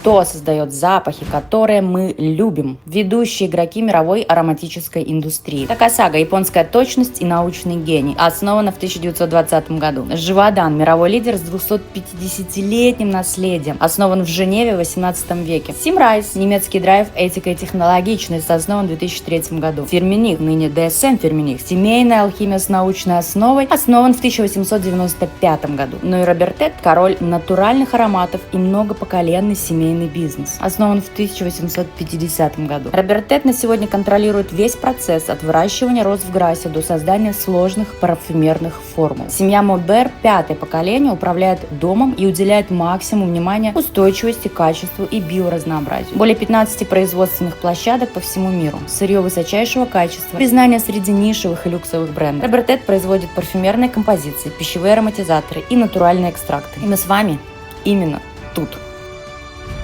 Кто создает запахи, которые мы любим? Ведущие игроки мировой ароматической индустрии. Такасага – японская точность и научный гений. Основана в 1920 году. Живодан – мировой лидер с 250-летним наследием. Основан в Женеве в 18 веке. Симрайс – немецкий драйв, этика и технологичность. Основан в 2003 году. Фирмених, ныне ДСМ Фирмених, семейная алхимия с научной основой. Основан в 1895 году. Ну и Робертет – король натуральных ароматов и многопоколенный семейный бизнес. Основан в 1850 году. Робертет на сегодня контролирует весь процесс от выращивания роз в Грассе до создания сложных парфюмерных формул. Семья Мобер, пятое поколение, управляет домом и уделяет максимум внимания устойчивости, качеству и биоразнообразию. Более 15 производственных площадок по всему миру. Сырье высочайшего качества, признание среди нишевых и люксовых брендов. Робертет производит парфюмерные композиции, пищевые ароматизаторы и натуральные экстракты. И мы с вами именно тут.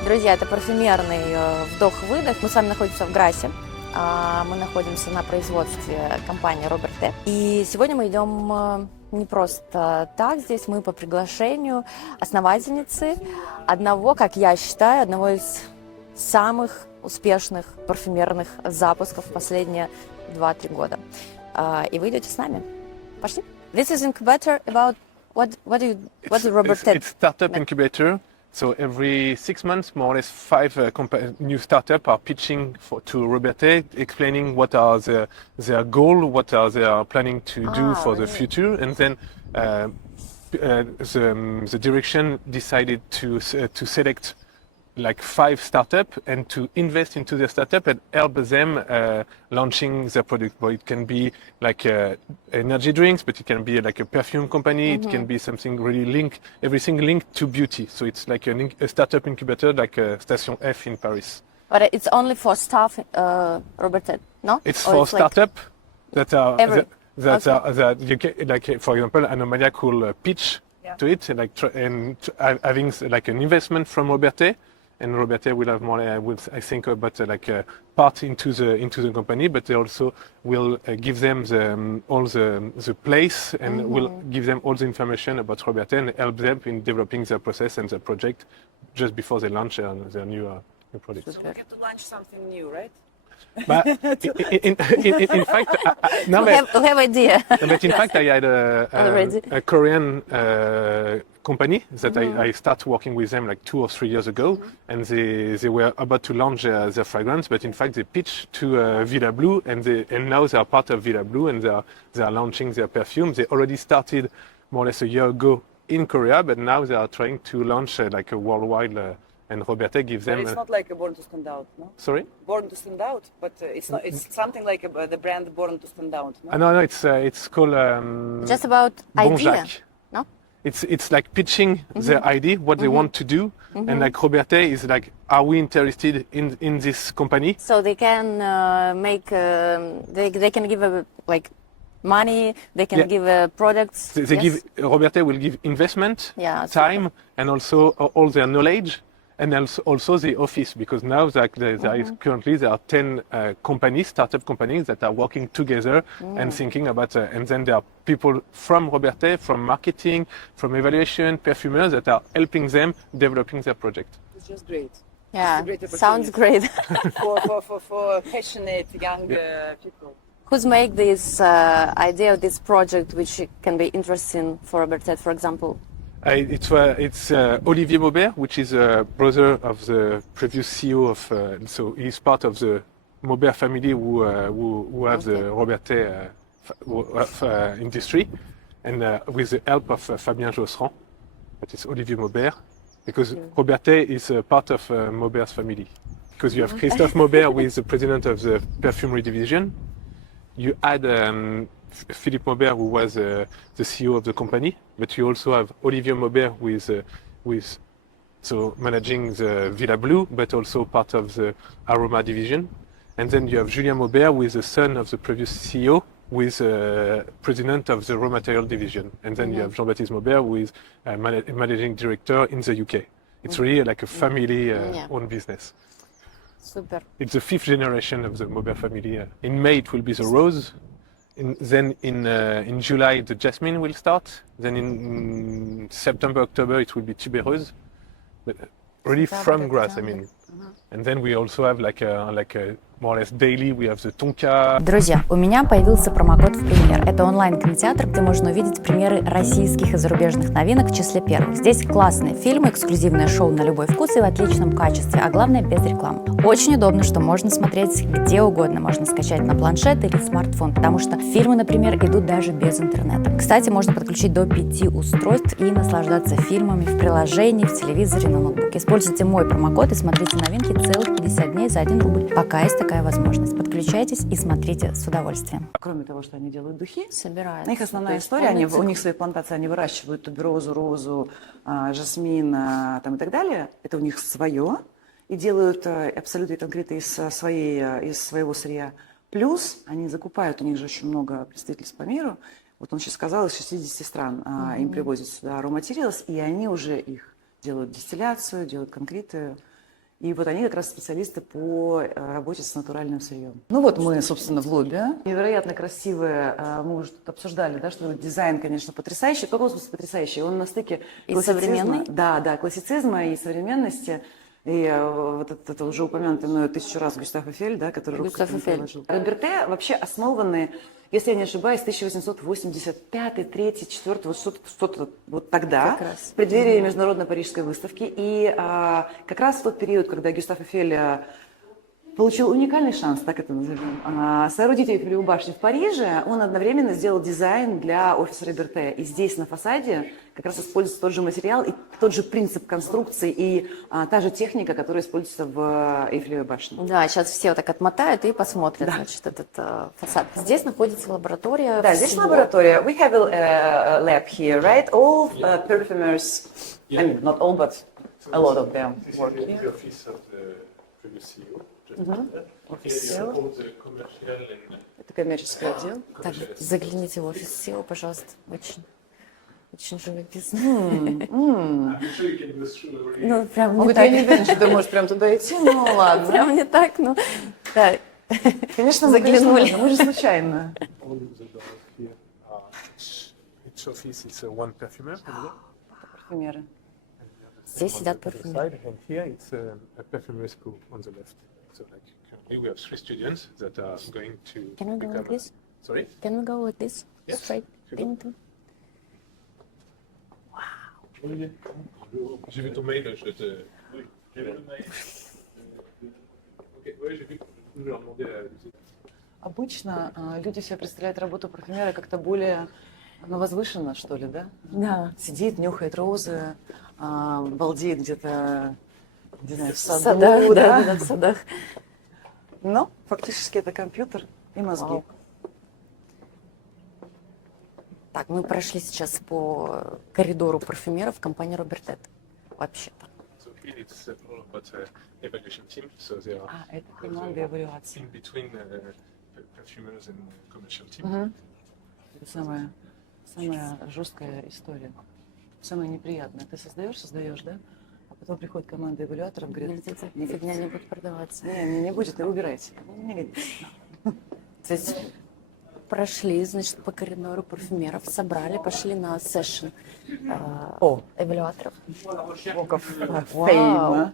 Друзья, это парфюмерный вдох-выдох. Мы с вами находимся в Грассе. Мы находимся на производстве компании Robertet. И сегодня мы идем не просто так. Здесь мы по приглашению основательницы одного, как я считаю, одного из самых успешных парфюмерных запусков в последние 2-3 года. И вы идете с нами. Пошли. This is incubator about what Robertet? It's startup incubator. So every 6 months, more or less, 5 new startups are pitching to Robertet, explaining what are their goal, what are they planning to do for the future, and then the direction decided to select like 5 startups and to invest into the startup and help them launching their product. But it can be like energy drinks, but it can be like a perfume company. It can be something really everything linked to beauty. So it's like a startup incubator, like Station F in Paris. But it's only for staff, Robertet, no? It's for startups that are that you can, like for example, Anomalia could pitch to it, like having like an investment from Robertet. And Robertet will have more, I think, about like part into the company, but they also will give them all the place and will give them all the information about Robertet and help them in developing their process and their project just before they launch their new products. So we get to launch something new, right? But in fact, now we have idea. But in fact, I had a Korean company that I started working with them like 2 or 3 years ago, and they were about to launch their fragrance, but in fact they pitched to Villa Blue, and now they are part of Villa Blue, and they are launching their perfume. They already started more or less a year ago in Korea, but now they are trying to launch like a worldwide. And Robertet gives them. But it's not like a Born to Stand Out, no? Sorry? Born to Stand Out, but it's not. It's something like the brand Born to Stand Out. No, no, it's called. Just about idea, no? It's like pitching their idea, what they want to do, and like Robertet is like, are we interested in this company? So they can make. They can give like money. They can give products. They give Robertet will give investment, time, and also all their knowledge. And also the office, because now there are 10 companies, startup companies that are working together and thinking about, and then there are people from Robertet, from marketing, from evaluation, perfumers that are helping them developing their project. It's just great. Yeah, sounds great. for passionate young people. Who's make this idea of this project, which can be interesting for Robertet, for example? It's Olivier Maubert, which is a brother of the previous CEO of. So he's part of the Maubert family who have the Robertet industry, and with the help of Fabien Josserand, but it's Olivier Maubert, because Robertet is part of Maubert's family. Because you have Christophe Maubert, who is the president of the perfumery division. You add Philippe Maubert, who was the CEO of the company, but you also have Olivier Maubert, who is managing the Villa Blue, but also part of the Aroma division. And then you have Julien Maubert, who is the son of the previous CEO, who is president of the raw material division. And then you have Jean-Baptiste Maubert, who is managing director in the UK. It's really like a family-owned business. Super. It's the 5th generation of the Maubert family. In May it will be the rose. Then in July the jasmine will start. Then in September, October it will be tuberose. really from grass. I mean, and then we also have like a more or less daily. We have the tonka. Друзья, у меня появился промокод в пример. Это онлайн-кинотеатр, где можно увидеть примеры российских и зарубежных новинок в числе первых. Здесь классные фильмы, эксклюзивное шоу на любой вкус и в отличном качестве, а главное без рекламы. Очень удобно, что можно смотреть где угодно, можно скачать на планшет или смартфон, потому что фильмы, например, идут даже без интернета. Кстати, можно подключить до 5 устройств и наслаждаться фильмами в приложении, в телевизоре, на ноутбуке. Используйте мой промокод и смотрите новинки целых 50 дней за 1 рубль, пока есть такая возможность. Подключайтесь и смотрите с удовольствием. Кроме того, что они делают духи, Собирают. их основная история, у них свои плантации, они выращивают туберозу, розу, жасмин там, и так далее. Это у них свое. И делают абсолютно конкретно из своего сырья. Плюс они закупают, у них же очень много представительств по миру. Вот он сейчас сказал, из 60 стран им привозят сюда raw materials, и они уже их делают дистилляцию, делают конкреты. И вот они как раз специалисты по работе с натуральным сырьем. Ну вот мы, собственно, в лобби. Невероятно красивые, мы уже тут обсуждали, да, что дизайн, конечно, потрясающий. В каком смысле потрясающий? Он настолько современный? Да, классицизма и современности. И вот это уже упомянутый мною 1000 раз Густав Эйфель, да, который руку приложил. Роберте вообще основаны, если я не ошибаюсь, 1885, 3, 4, вот что-то вот тогда, в преддверии Международной Парижской выставки. И как раз в тот период, когда Густав Эйфель получил уникальный шанс, так это назовем, соорудить Эйфелеву башню в Париже, он одновременно сделал дизайн для офиса Роберте. И здесь на фасаде как раз используется тот же материал и тот же принцип конструкции и та же техника, которая используется в Эйфелевой башне. Да, сейчас все вот так отмотают и посмотрят, значит, этот фасад. Здесь находится лаборатория. Да, здесь лаборатория. We have a lab here, right? All perfumers, I mean, not all, but a lot of them work here. The office of the previous CEO. Это коммерческий отдел. Так, загляните в офис SEO, пожалуйста. Очень живописно. Ну, прям не так. Я не уверена, что ты можешь прям туда идти, ну ладно. Прям не так, ну, да. Конечно, заглянули. Мы же случайно. Each office is one perfumer. Парфюмеры. Здесь сидят парфюмеры. And here it's a perfumery school on the left. So like currently we have 3 students that are going to Can we go like this? Sorry? Can we go like this? Yes. Straight into? J'ai vu ton mail, je te... Oui, j'ai vu le mail. Ok, oui, j'ai vu. Je leur demandais la visite. Обычно люди себе представляют работу парфюмера как-то более возвышенно, что ли, да? Да. Сидит, нюхает розы, балдеет где-то, не знаю, в саду, садах, да, в садах. Но фактически это компьютер и мозги. Вау. Так, мы прошли сейчас по коридору парфюмеров компании Robertet. Вообще-то. So here it's all about evaluation team. So they are Это команда эвалюации. in between perfumers and commercial team. Это самая жесткая история, самая неприятная. Ты создаешь, да? А потом приходит команда эвалюаторов, говорит, Эта фигня не будет продаваться. не будет, не убирайте. То есть прошли, значит, по коридору парфюмеров, собрали, пошли на сессион эвалюаторов. Фейм.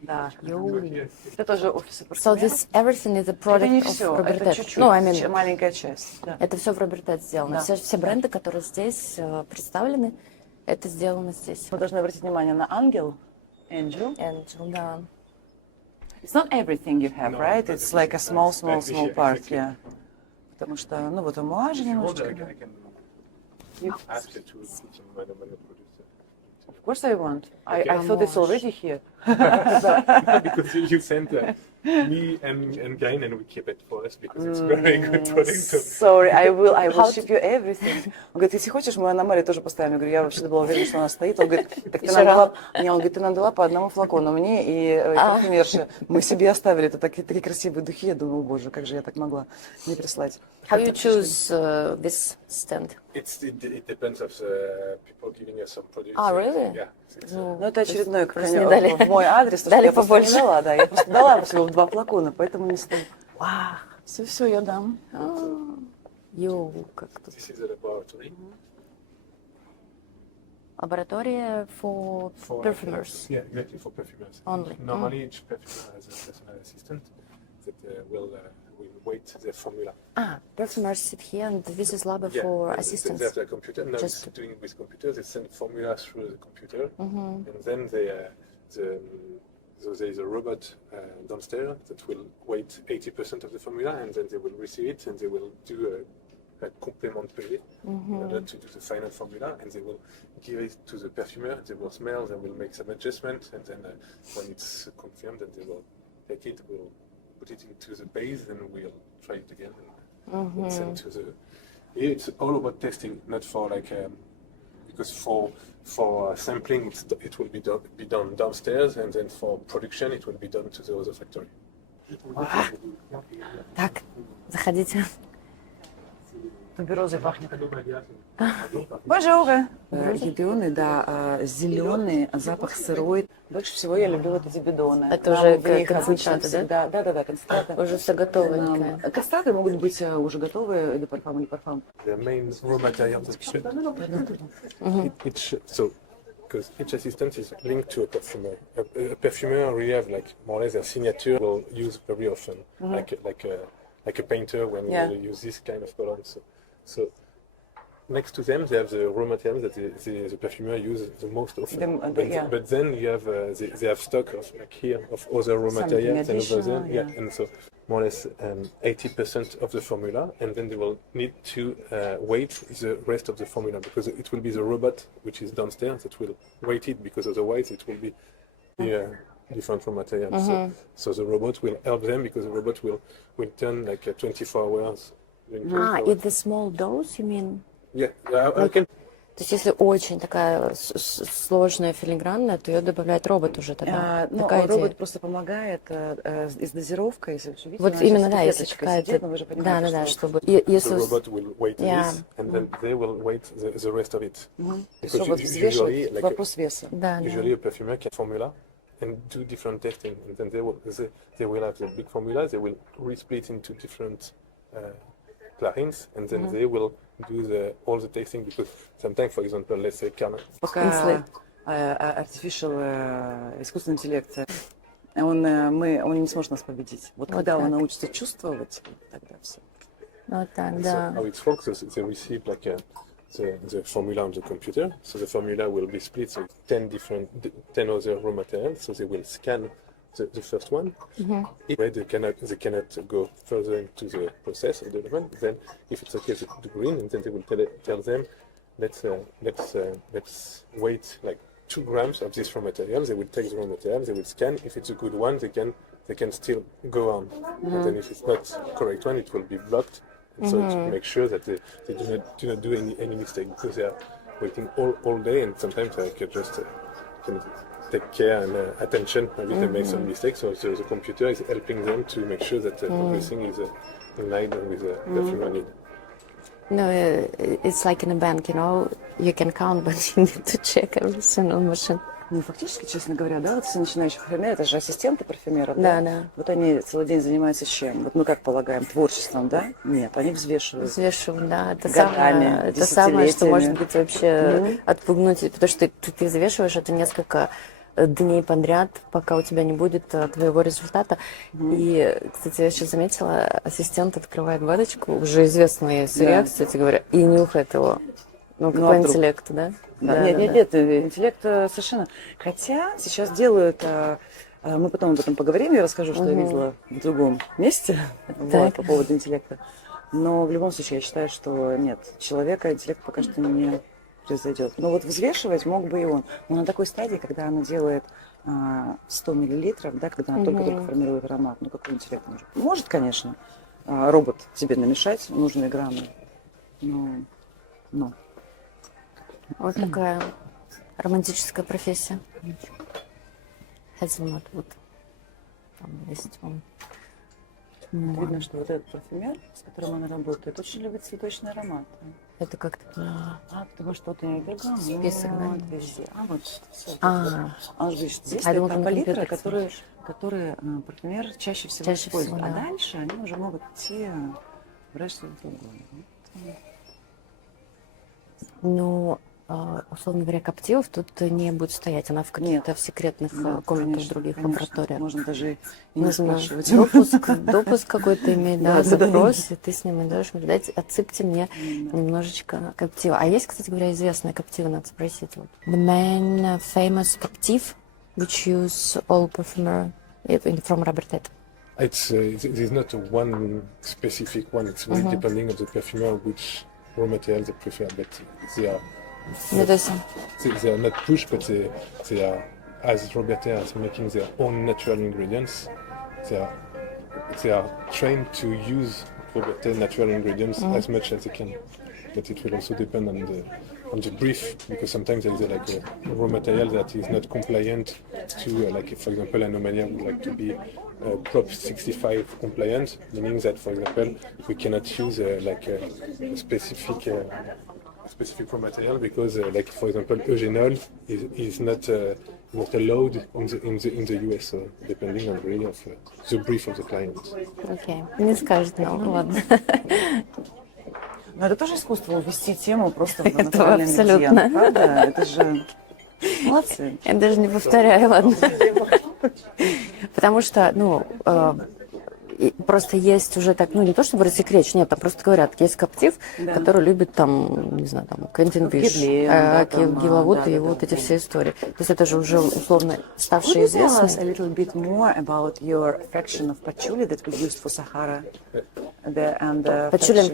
Да. Йоу. Это тоже офисы So парфюмеров. this everything is a Это product не of все, это Robertet. чуть-чуть, Ну, I mean, маленькая часть. Да. это все в Robertet сделано. Да. Все бренды, которые здесь представлены, это сделано здесь. Вы должны обратить внимание на ангел, angel. Angel, да. It's not everything you have, No, right? but It's like a small exactly, part, exactly. yeah. Потому что, ну вот амуажи If you want, немножечко. I can ask you to put some manual producer. Of course I want. I Okay. thought it's already here. Because you sent me and Gain and we keep it for us because it's very good product. So Sorry, I will ship you everything. Он говорит, если хочешь, мы аномалию тоже поставим. Я говорю, я вообще-то была уверена, что она стоит. Он говорит, так ты нам дала, не, он говорит, ты нам дала по одному флакону, мне и парфюмерше. Мы себе оставили, это такие красивые духи. Я думаю, боже, как же я так могла не прислать. How you choose this stand? it depends of the people giving us some products. Ah, really? Yeah. It's, Ну, это очередной не дали. в мой адрес, Дали я просто побольше. не дала, да. Я просто дала всего 2 флакона, поэтому не стоит. Вау, все, я дам. Йоу, как тут. this is a laboratory. Laboratory for perfumers. Yeah, exactly, for perfumers. Only. Normally, each perfumer has a personal assistant that will weight the formula. Perfumers sit here, and this is lab Yeah, for and assistants. They have their computer. Now Just- it's doing with computers. They send formula through the computer, and then so there is a robot downstairs that will weight 80% of the formula, and then they will receive it, and they will do a complement PV in order to do the final formula, and they will give it to the perfumer. They will smell, they will make some adjustments, and then when it's confirmed, then they will take it, we'll put it into the base, and we'll try it again, and we'll send to the. It's all about testing, not for like because for sampling it will be done downstairs, and then for production it will be done to the other factory. Так, заходите. Туберозой пахнет. Бонжур! Ядреный, да, зеленый, запах сырой. Больше всего я люблю вот эти бидоны. Это Нам уже в них концентраты, обычно всегда- Да, концентраты. Уже все готовое. Концентраты могут быть уже готовые, или парфюм, или парфюм. The main raw materials because each assistant is linked to a perfumer. A perfumer really have like more or less their signature will use very often, like a painter when Yeah. we use this kind of color. So next to them, they have the raw materials that the perfumer uses the most often. But then you have they have stock of like here of other raw Something materials and over additional, there, yeah. and so more or less 80% of the formula, and then they will need to weight the rest of the formula because it will be the robot which is downstairs that will weight it, because otherwise it will be different raw materials. So the robot will help them, because the robot will turn like 24 hours. It's the small dose, you mean? Yeah, I can. То есть, если очень такая сложная филигранная, то ее добавляет робот уже тогда. Такая робот идея. просто помогает с дозировкой, если вы видите. Вот именно, да, если какая-то... вы же понимаете, Да, что- чтобы... The Если... robot will weight Yeah. this, and then they will weight the rest of it. То есть Because робот usually, взвешивает, like, вопрос веса. Да, usually a perfumer can formula and do different testing, and then they will have the big formula. They will resplit into different clarins, and then they will do all the tasting, because sometimes, for example, let's say Carmen. Пока artificial искусственный интеллект, он не сможет нас победить. Вот когда он так. научится чувствовать, тогда все. Вот так, So да. how it works is they receive like the formula on the computer. So the formula will be split in 10 other raw materials. So they will scan the first one. If they cannot go further into the process of development, then if it's okay, they do green, and then they will tell them, let's weight like 2 grams of this raw material. They will take the raw material, they will scan. If it's a good one, they can still go on. And then if it's not correct one, it will be blocked. And so to make sure that they do not do any mistake, because they are waiting all day, and sometimes they can just can take care and attention if they make some mistakes. So the computer is helping them to make sure that everything is in line with the perfumer need. No, it's like in a bank, you know, you can count, but you need to check everything on machine. Ну, фактически, честно говоря, да, вот все начинающие парфюмеры, это же ассистенты парфюмеров, Да. Вот они целый день занимаются чем? Вот мы как полагаем, творчеством, да? Нет, они взвешивают. Взвешиваем, да. Это Годами, это самое, что десятилетиями. может быть вообще отпугнуть. Потому что ты взвешиваешь это несколько дней подряд, пока у тебя не будет твоего результата. И, кстати, я сейчас заметила, ассистент открывает баночку, уже известная реакция, кстати говоря, и нюхает его. Ну, какой интеллект, да? Нет, интеллект совершенно. Хотя сейчас делают, мы потом об этом поговорим, я расскажу, что я видела в другом месте вот, по поводу интеллекта. Но в любом случае я считаю, что нет, человека интеллект пока что не произойдет. Но вот взвешивать мог бы и он. Но на такой стадии, когда она делает 100 миллилитров, да, когда она только формирует аромат, ну какой интеллект может? Может, конечно, робот тебе намешать нужные граммы, но... Вот такая романтическая профессия. Hazelnut, вот. Там есть он. Видно, что вот этот парфюмер, с которым она работает, очень любит цветочный аромат. Это как-то... потому что вот у нее пергамент, Список, да? вот все. А, Здесь А я стоят думала, там на палитры, компьютере которые парфюмер чаще всего Чаще использует. всего, А да. дальше они уже могут идти брать что-то другое. ну, условно говоря, коптилов тут не будет стоять. Она в каких-то в секретных комнатах других лабораториях. Можно даже и не спрашивать. Допуск какой-то иметь, да, запрос, и ты с ним идешь, дайте, отсыпьте мне немножечко коптила. А есть, кстати говоря, известная коптива, надо спросить. Вот. The main famous captive, which use all perfumer from Robertet. There's not one specific one. It's really depending on the perfumer which raw material they prefer, but they are not pushed, but they are, as Robertet is making their own natural ingredients, they are trained to use Robertet natural ingredients as much as they can. But it will also depend on the brief, because sometimes there is a raw material that is not compliant to, for example, Anomalia would like to be Prop 65 compliant, meaning that, for example, we cannot use a specific raw material because, for example, eugenol is not allowed in the US, so depending on really of the brief of the client. Окей, не скажет нам, ладно. Но это тоже искусство ввести тему просто в Это натуральный абсолютно. ингредиент, правда? Это же молодцы. Я даже не повторяю, ладно. Потому что, просто есть уже так, не то чтобы рассекречь, нет, там просто говорят, есть коптив, который любит там, не знаю, там, Кентин Виш, Гилавуд и вот эти все истории. То есть это же уже условно ставшие известны. Tell us a little bit more about your fraction of patchouli that we used for Sahara. Patchouli and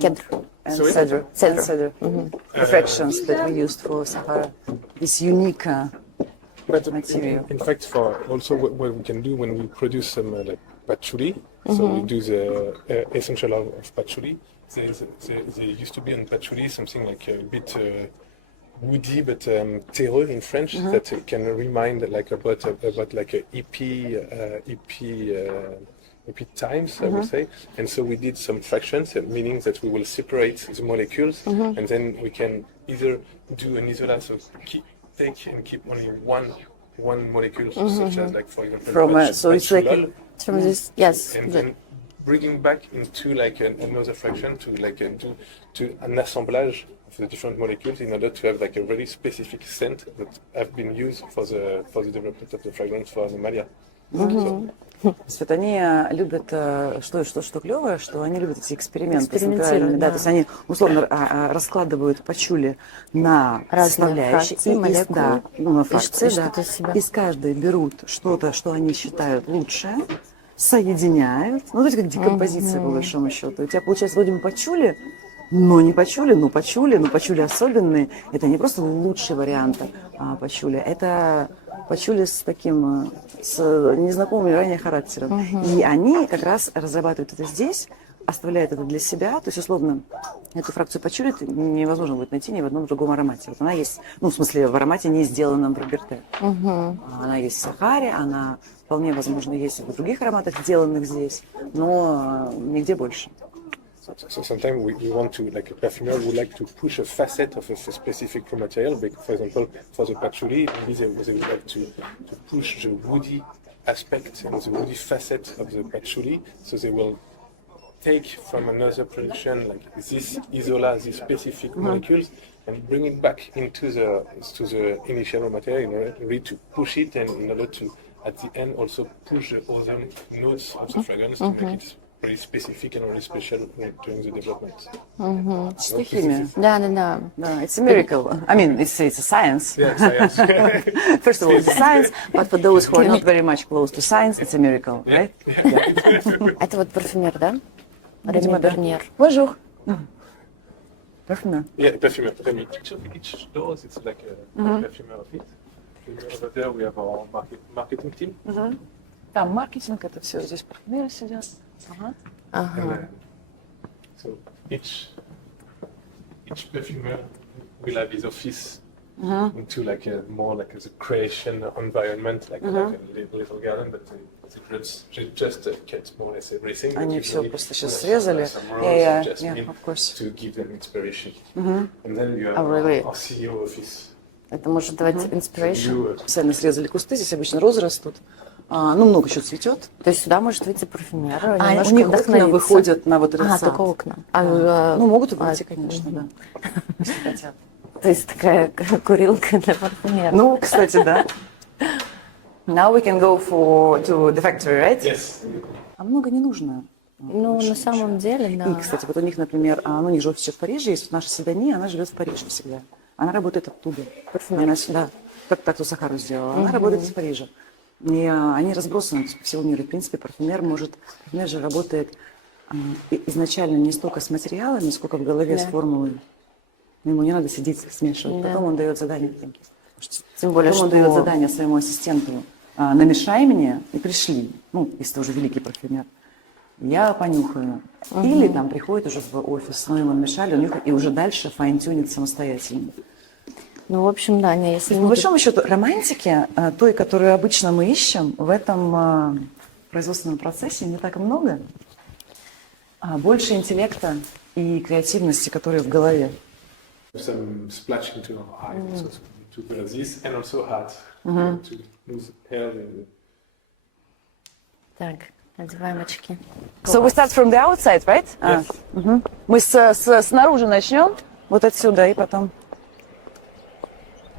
cedar. And cedar. The fractions that we used for Sahara. This unique material. In fact, for also what we can do when we produce some patchouli, so we do the essential of patchouli. There used to be in patchouli something like a bit woody, but terreux in French, that can remind about a EP times, I would say. And so we did some fractions, meaning that we will separate the molecules, and then we can either do an isolat, so take and keep only one molecule, such as for example, So it's like From this, yes. and then bringing back into another fraction to an assemblage of the different molecules in order to have a very specific scent that have been used for the development of the fragrance for Anomalia. То есть вот они любят, что клевое, что они любят эти эксперименты с натуральными, да, то есть они условно раскладывают пачули на составляющие, на фракции, из каждой берут что-то, что они считают лучшее, соединяют, то есть как декомпозиция по большому счету. У тебя получается вроде бы пачули, но не пачули, но пачули особенные. Это не просто лучший вариант пачули, это пачули с таким, с незнакомым ранее характером. И они как раз разрабатывают это здесь, оставляют это для себя. То есть, условно, эту фракцию пачули невозможно будет найти ни в одном другом аромате. Вот она есть, в смысле, в аромате не сделанном в Robertet. Она есть в Сахаре, она вполне возможно есть в других ароматах, сделанных здесь, но нигде больше. So sometimes we want to, a perfumer would like to push a facet of a specific raw material. For example, for the patchouli, they would like to push the woody aspect and the woody facet of the patchouli. So they will take from another production this isola, these specific molecules, and bring it back into the initial raw material in order really to push it and in order to, at the end, also push the other notes of the fragrance to make it very specific and very special during the development. Чистая химия. Да. It's a miracle. I mean, it's a science. Yeah, science. First of all, it's a science, but for those who are not very much close to science, it's a miracle, right? Это вот парфюмер, да? Реми Берньер. Bonjour. Parfumer. Yeah, perfumer. Each dose, it's like a perfumer of it. Over there we have our marketing team. Там маркетинг, это все, здесь парфюмеры сидят. So each perfumer will have his office into more a creation environment, a little garden, but they just cut more or less everything. Они все просто сейчас срезали. Of course. To give them inspiration. And then you have our CEO office. Это может давать inspiration. Специально срезали кусты, здесь обычно розы растут. Много еще цветет. То есть сюда может выйти парфюмер, у них окна выходят на вот этот сад. Только окна. Могут и выйти, конечно, да. Если хотят. То есть такая курилка для парфюмеров. Ну, кстати, да. Now we can go to the factory, right? Yes. А много не нужно. Ну, на самом деле, да. И, кстати, вот у них, например, у них же офис в Париже есть, вот наша Сидони, она живет в Париже всегда. Она работает оттуда. Она, да, как так Сахару сделала. Она работает из Парижа. И они разбросаны по всему миру. В принципе, парфюмер же работает изначально не столько с материалами, сколько в голове с формулой. Ему не надо сидеть, смешивать. Да. Потом он дает задание. Тем более, Потом он что... дает задание своему ассистенту. Намешай мне и пришли. Ну, если ты уже великий парфюмер. Я понюхаю. Или там приходит уже в офис, но ему намешали, он нюхает, и уже дальше файн-тюнит самостоятельно. Ну, в общем, да, не, если... По большому счету, романтики, той, которую обычно мы ищем, в этом производственном процессе не так много. Больше интеллекта и креативности, которые в голове. Some splashing to eye, so to do this, and also hard to lose hair. Так, одеваем очки. So we start from the outside, right? Yes. Мы снаружи начнем, вот отсюда, и потом.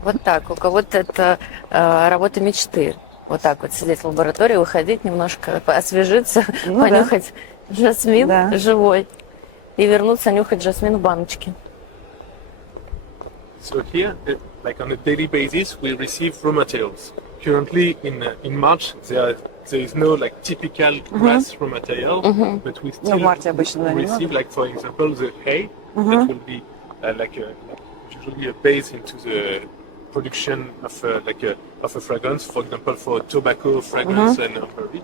Вот так, у кого-то это работа мечты. Вот так вот сидеть в лаборатории, выходить немножко, освежиться, понюхать жасмин живой и вернуться нюхать жасмин в баночке. So here, like on a daily basis, we receive raw materials. Currently, in March, there is no like typical grass raw material, but we still receive, like for example, the hay that will be usually a base into the production of a fragrance. For example, for tobacco fragrance and amberry.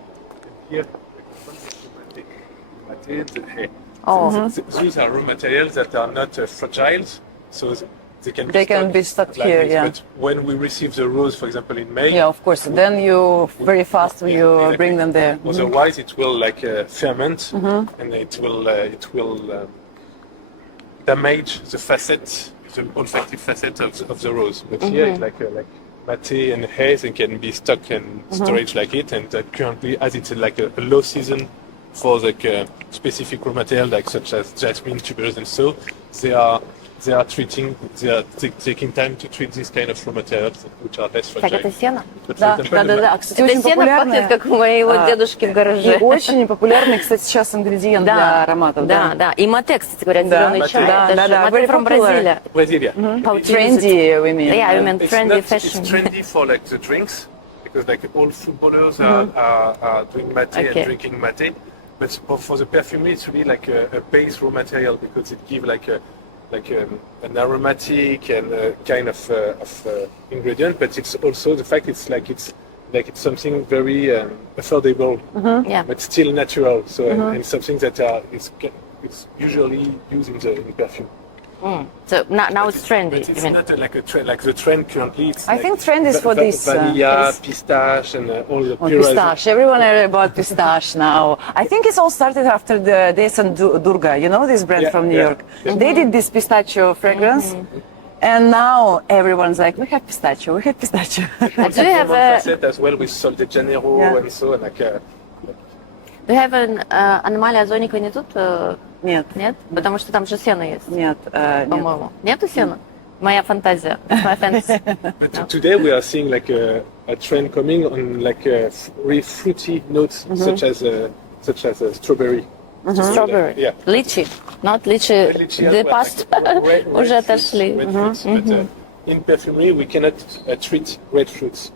And here, the hay. Those are raw materials that are not fragile, so they can be stuck like here, this. yeah. But when we receive the rose, for example, in May, Yeah, of course. Then you very fast you bring them there. Otherwise, it will ferment, and it will damage the facet, the olfactory facet of the rose. But here, it's like mate and haze, and can be stuck in storage like it. And currently, as it's like a low season for the specific raw material, like such as jasmine, tuberose, and so they are taking time to treat this kind of raw materials, which are less fragile. Так, это сено? But for Да, example, да. Кстати, Это очень сено пахнет, популярный. как у моего дедушки в гараже. И очень популярный, кстати, сейчас ингредиент для ароматов. Да. И мате, кстати говоря, Да, зеленый чай. да, Это же да, мате very from popular. Brazil. Brazil. How to use it. Trendy, we mean. Yeah, I mean trendy fashion. It's trendy for like the drinks, because like all footballers are doing mate and drinking mate. But for the perfumery, it's really like a base raw material, because it gives an aromatic and kind of ingredient. But it's also the fact it's something very affordable, but still natural. So and something that it's usually used in perfume. So now it's trendy. But it's not like a trend. Like the trend currently, it's I think trend is for this. vanilla, pistache, and all the Pistache. Everyone heard about pistache now. I think it's all started after the Desan Durga. You know this brand from New York? Yeah. They did this pistachio fragrance. And now everyone's like, we have pistachio, we have pistachio. Do you have facet as well with Sol de Janeiro and so on. Do you have an аномалия озоника не тут? Нет. Нет? Потому что там же сено есть, Нет, по-моему. Нету сена? Моя фантазия. My fantasy. But today we are seeing like a trend coming on like really fruity notes, such as strawberry. Strawberry. Yeah. Lychee. Not lychee. The past уже отошли. Red fruits. But in perfumery, we cannot treat red fruits.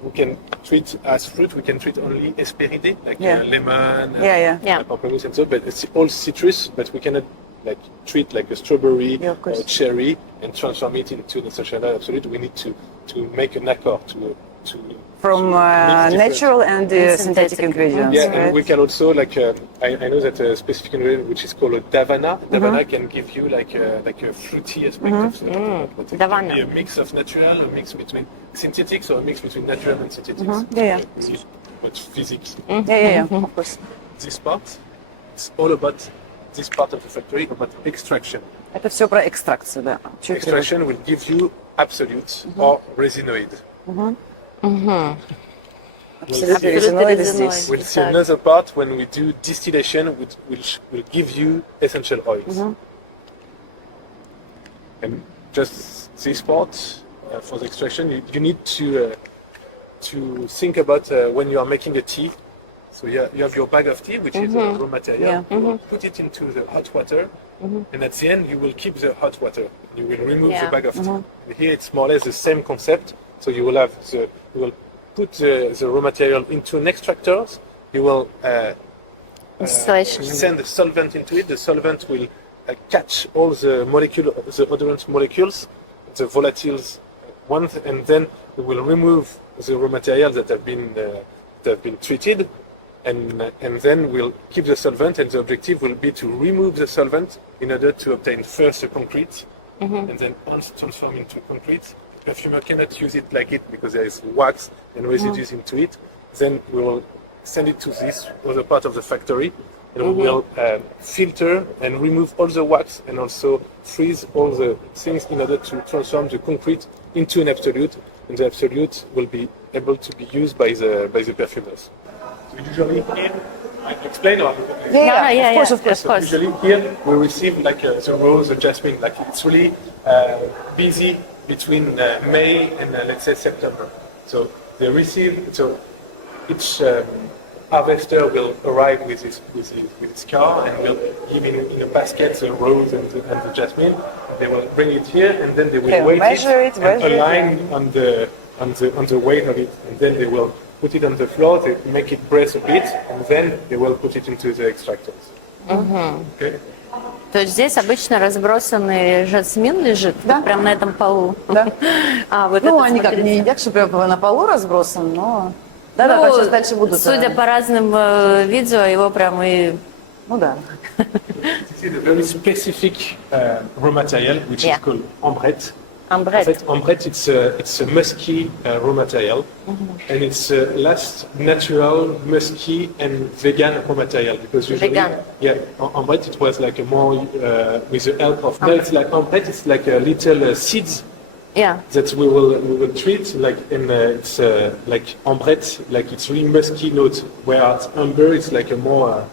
We can treat as fruit. We can treat only Hesperidae, like lemon, pamplemousse, and so. But it's all citrus. But we cannot like treat like a strawberry or a cherry and transform it into the sachet absolute. We need to make an accord to from natural and synthetic ingredients. Yeah, right? and we can also I know that a specific ingredient which is called a davana. Davana can give you like a fruity aspect of the but it can be a mix of natural, a mix between synthetics, or a mix between natural and synthetics. Yeah. But physics. Yeah, of course. This part, it's all about this part of the factory, about extraction. Это все про экстракцию, да. Extraction will give you absolute or resinoid. Absolutely resinoid is this. We'll see another part when we do distillation, which will give you essential oils. And just this part for the extraction. You need to think about when you are making a tea. So you have your bag of tea, which is raw material. You will put it into the hot water, and at the end you will keep the hot water. You will remove the bag of tea. And here it's more or less the same concept. So you will put the raw material into an extractor. You will send the solvent into it. The solvent will catch all the odorant molecules, the volatiles ones, and then we will remove the raw materials that have been treated. And then we'll keep the solvent, and the objective will be to remove the solvent in order to obtain first a concrete, and then once transform into concrete. The perfumer cannot use it like it because there is wax and residues into it. Then we will send it to this other part of the factory, and we will filter and remove all the wax and also freeze all the things in order to transform the concrete into an absolute, and the absolute will be able to be used by the perfumers. So usually here, I explain or Of course. Usually here we receive like the rose, the jasmine, like it's really busy between May and let's say September. So they receive, so each harvester will arrive with his car and will give in a basket the rose and the jasmine. They will bring it here, and then they will weigh it and align on the weight of it, and then they will put it on the floor, they make it press a bit, and then they will put it into the extractors. Okay? То есть здесь обычно разбросанный жасмин лежит, прямо на этом полу. Да. Вот Ну, это, они как смотрите. не едят, что прямо на полу разбросан, но... Да, так сейчас дальше будут. Судя по разным видео, его прям и... Ну да. This is a very specific raw material, which is called ambrette. Амбрет. In fact, ambrette, it's a musky raw material, and it's last natural musky and vegan raw material, because usually, ambrette it was like a more with the help of. No, it's like ambrette. It's like a little seeds that we will treat like in it's like ambrette, like it's really musky note, whereas amber it's like a more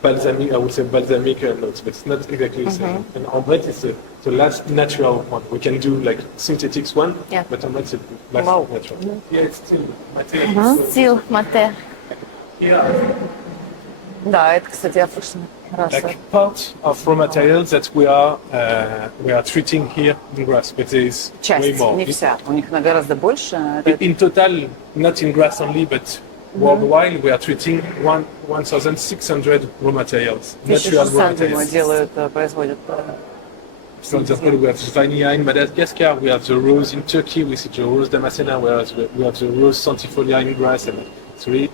balsamic, I would say balsamic notes, but it's not exactly the same. And ambrette is the last natural one. We can do like synthetics one, but ambrette is the last natural. Yeah, it's still material. Стил, мате. Here, Да, это, кстати, отлично. like part of raw materials that we are treating here in grass, but there is way Часть, more. не вся. У них гораздо больше. In total, not in grass only, but worldwide, we are treating 1,600 raw materials, natural raw materials. делают, производят. For example, we have vanilla in Madagascar, we have the rose in Turkey, we see the rose damascena, whereas we have the rose centifolia in grass, and it's really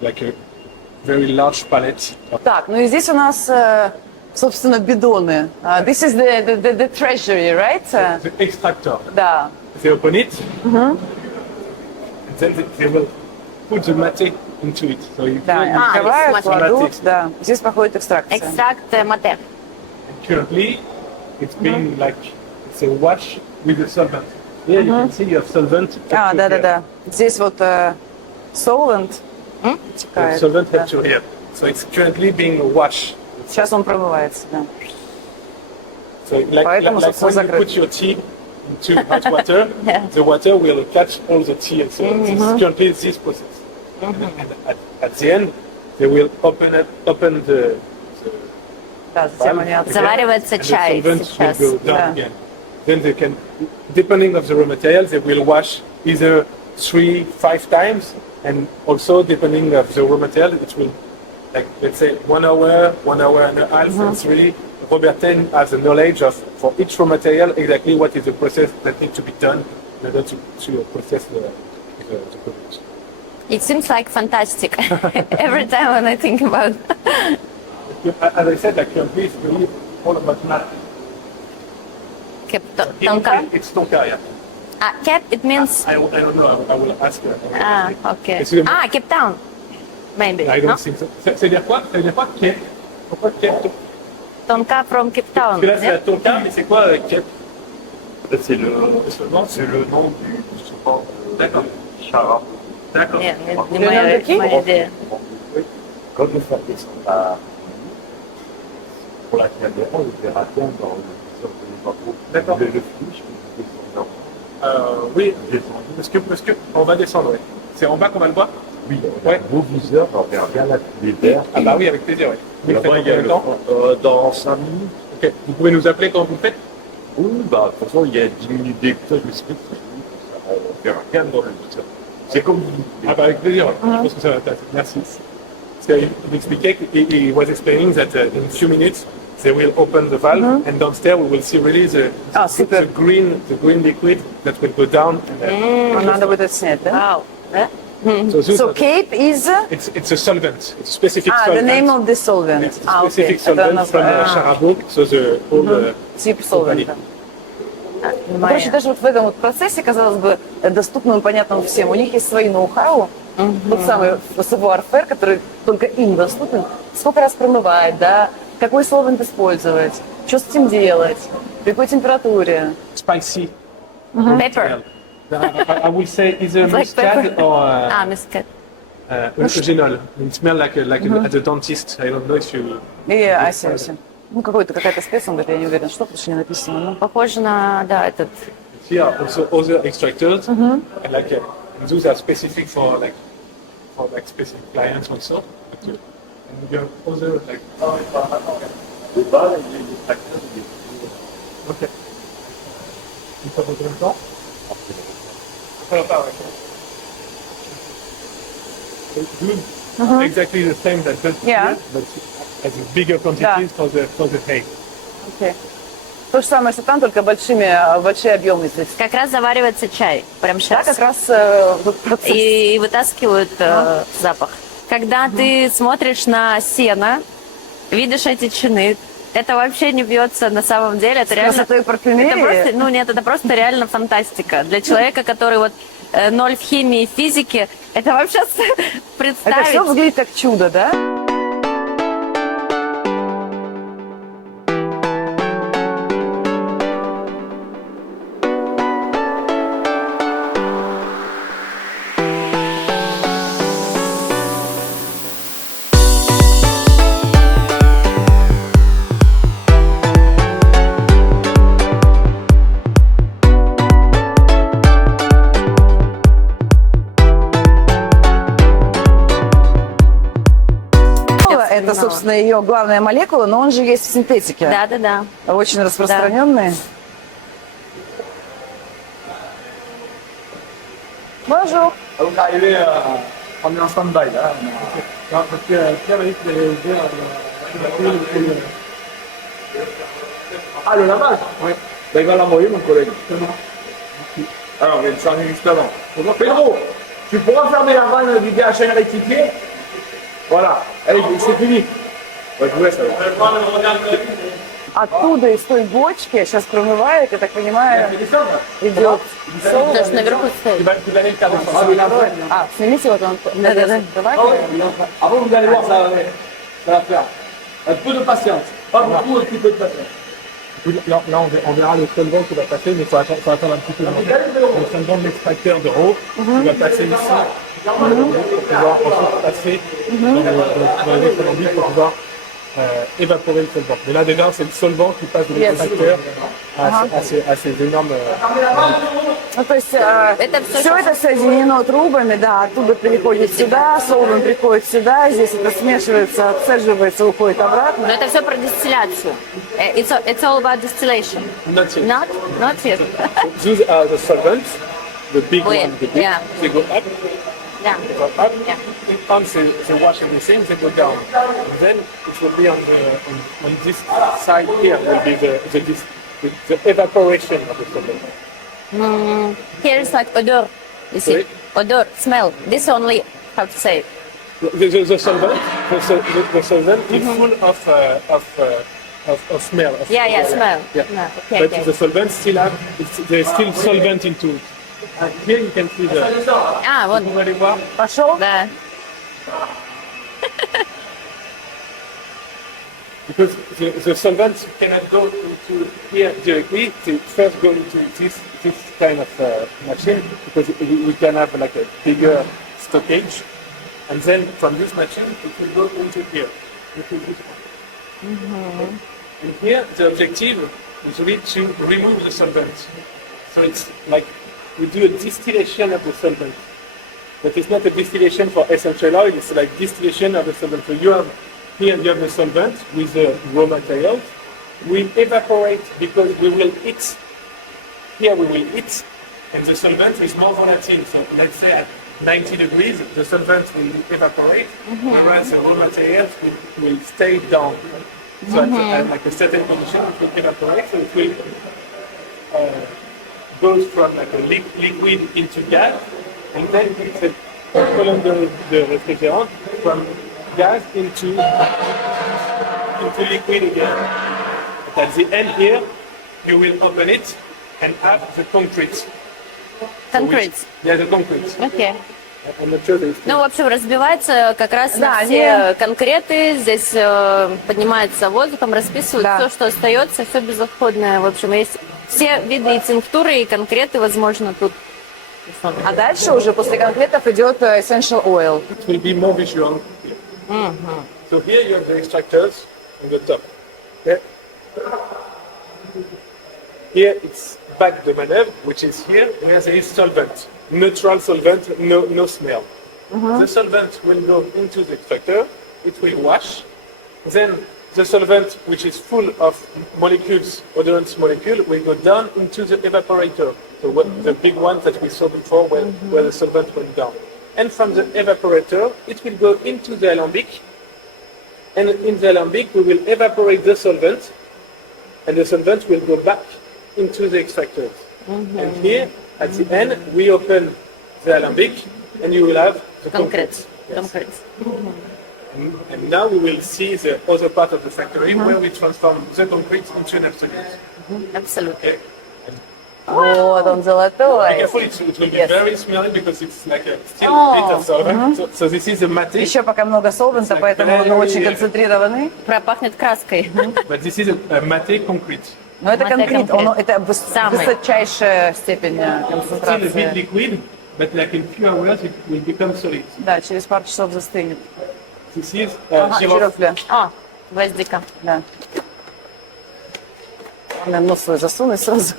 like a very large palette. Так, ну и здесь у нас, собственно, бидоны. This is the treasury, right? The extractor. Да. They open it, and then they will put the mate into it. So you Да, открывают, смотри. кладут, да. Здесь проходит экстракция. Экстракт мате. currently it's been like it's a wash with the solvent. Here you can see you have solvent. Да. Здесь вот solvent The текает. solvent Да. up to here. So it's currently being washed. Сейчас он промывается, да. So like Поэтому, when собственно, you закрыт. put your tea into hot water, the water will catch all the tea. And so this is currently this process. And at the end, they will open the Да, затем они valve Заваривается and the чай solvent сейчас. will go down Да. again. Then they can, depending of the raw materials, they will wash either 3-5 times, and also depending of the raw material, it will, like let's say 1 hour, 1 hour and a half. It's really Robertet has a knowledge of for each raw material exactly what is the process that needs to be done in order to process the product. It seems like fantastic. Every time when I think about As I said, like currently it's really all about nut. tonka. It's tonka, yeah. Cap, it means... I don't know. I will ask her. okay. Excusez-moi. Cape Town. Maybe, I no? don't think so. Ça veut dire quoi? Ça veut dire quoi? Cape? Pourquoi Cape? Tonka from Cape Town. Parce que là c'est la tonka, mais c'est quoi Cape? C'est le nom du support D'accord. Chara. D'accord. Не моя идея. Comme les fabriques sont pas pour la caméra, on les verra bien dans les sortes de D'accord. Le finish, Oui, parce que on va descendre. Ouais. C'est en bas qu'on va le voir. oui, on a un beau viseur, on regarde bien les verres. Ah bah oui, avec plaisir. Ouais. Vous le faites Là-bas, en il y a combien de temps dans 5 minutes. Ok. Vous pouvez nous appeler quand vous le faites. Oui, bah, de toute façon, il y a 10 minutes d'écoutage, mais c'est vite, on verra rien dans le viseur. C'est comme vous voulez. Ah bah avec plaisir. Ouais. Je pense que ça va être. Merci. Parce qu'il expliquait he was explaining that in a few minutes they will open the valve and downstairs we will see really super. the green liquid that will go down. Надо будет снять, да? Вау. Да? So Cape is... it's a solvent. It's a specific the solvent. name of the solvent. It's a specific solvent from Charabo. So Тип солвента. Ну, короче, даже вот в этом вот процессе, казалось бы, доступным и понятным всем, у них есть свои ноу-хау, тот самый savoir-faire, который только им доступен, сколько раз промывать, да, какой солвент использовать, что с этим делать, при какой температуре. spicy. Pepper. I will say either Like muscad pepper. or Muscat. eugenol. It smells like at the dentist. I don't know if you. И асиоси. Ну, какая-то специя, он говорит, я не уверена, что, потому что не написано. Ну, Похоже на, да, этот... Here are also other extractors, and those are specific for specific clients also. And we have other like. Le bas, il y a des tracteurs, il y a Ok. Il faut combien de temps? Après le repas, ouais. Exactly the same that just Yeah. but as a bigger quantities for the hay. окей. То же самое, что там, только большие объемы. Как раз заваривается чай. Прям Да, сейчас. как раз вот процесс. И вытаскивают запах. Когда ты смотришь на сено, видишь эти чины, это вообще не бьется на самом деле. Это реально... красотой парфюмерии? Это просто, ну нет, это просто реально фантастика. Для человека, который вот ноль в химии и физике, это вообще представить... Это все выглядит как чудо, да? Это, собственно, ее главная молекула, но он же есть в синтетике. Да. Очень распространенный. Bonjour. Vous arrivez, on est en stand-by là. Parce que Pierre a dit qu'il allait ouvrir Ah, le lavage. Oui. Ben, il va l'envoyer, mon collègue. Alors, il vient de changer juste avant. Pedro, tu pourras fermer la vanne du DHL rectifié? Voilà. Allez, c'est fini. Ouais, je vous laisse alors. Оттуда, из той бочки, сейчас промывают, я так понимаю, идет Даже наверху стоит. снимите, вот он. Да. Avant, vous allez voir, ça va faire. Un peu de patience. Pas beaucoup, un petit peu de patience. Là, on verra le solvant qui va passer, mais il faut attendre un petit peu. Le solvant de l'extracteur de eau qui va passer ici pour pouvoir ensuite passer dans les autres enduits pour pouvoir évaporer le solvant. Mais là, déjà, c'est le solvant qui passe de l'extracteur à ces énormes... Ну, то есть все это соединено трубами, да, оттуда переходит сюда, солвент приходит сюда, здесь это смешивается, отцеживается, уходит обратно. Но это все про дистилляцию. It's all about distillation. Not yet. Not yet. Those are the solvents, the big Oui, ones, the big, yeah. they go up. Yeah. They go up. Yeah. Once they wash everything, they go down. And then it will be on this side here will be the evaporation of the solvent. Here is like odor. You see? Sorry? Odor, smell. This only, how to say? The solvent, the solvent is full of smell. Of Yeah, odor. smell. Yeah. No, okay, But the solvent still there's still solvent into it. And here you can see the. Вот. Vous allez voir. Пошел? Да. Because the solvent cannot go to here directly. They first go into this kind of machine because we can have like a bigger stockage, and then from this machine it will go into here. And here the objective usually to remove the solvent. So it's like we do a distillation of the solvent. But it's not a distillation for essential oil, it's like distillation of the solvent. So you have the solvent with the raw materials. We evaporate because we will heat. Here we will heat, and the solvent is more volatile. So let's say at 90 degrees, the solvent will evaporate, whereas the raw materials will stay down. So at like a certain condition, it will evaporate, so it will goes from like a liquid into gas, and then it's a column the refrigerant from gas into liquid again. But at the end here, you will open it and have the concrete. Concrete. Yeah, the concrete. Окей. I'm not sure that it's Ну, в общем, разбивается как раз на все конкреты, здесь поднимается воздухом, расписывают все, что остается, все безотходное. В общем, есть все виды и тинктуры, и конкреты, возможно, тут. А дальше уже после конкретов идет essential oil. It will be more visual. So here you have the extractors on the top. Okay? Here it's back de manœuvre, which is here, where there is solvent. Neutral solvent, no smell. The solvent will go into the extractor, it will wash. Then the solvent, which is full of molecules, odorant molecule, will go down into the evaporator. So the big one that we saw before where the solvent went down. And from the evaporator, it will go into the alembic. And in the alembic, we will evaporate the solvent, and the solvent will go back into the extractors. And here, at the end, we open the alembic, and you will have the concrete. Yes. And now we will see the other part of the factory where we transform the concrete into an absolute. Абсолютно. Okay. Вот он Be золотой. careful, it will be very smelly because it's like a still bit of solvent. So this is a matte, Еще пока много солвента, поэтому он очень концентрированный. Пропахнет краской. but this is a matte concrete. Но это конкрет, это Самый. высочайшая степень Still a bit концентрации. liquid, but like in few hours it will become solid. Да, через пару часов застынет. This is Жирофля. О, гвоздика. Да. Главное, нос свой засунуть сразу.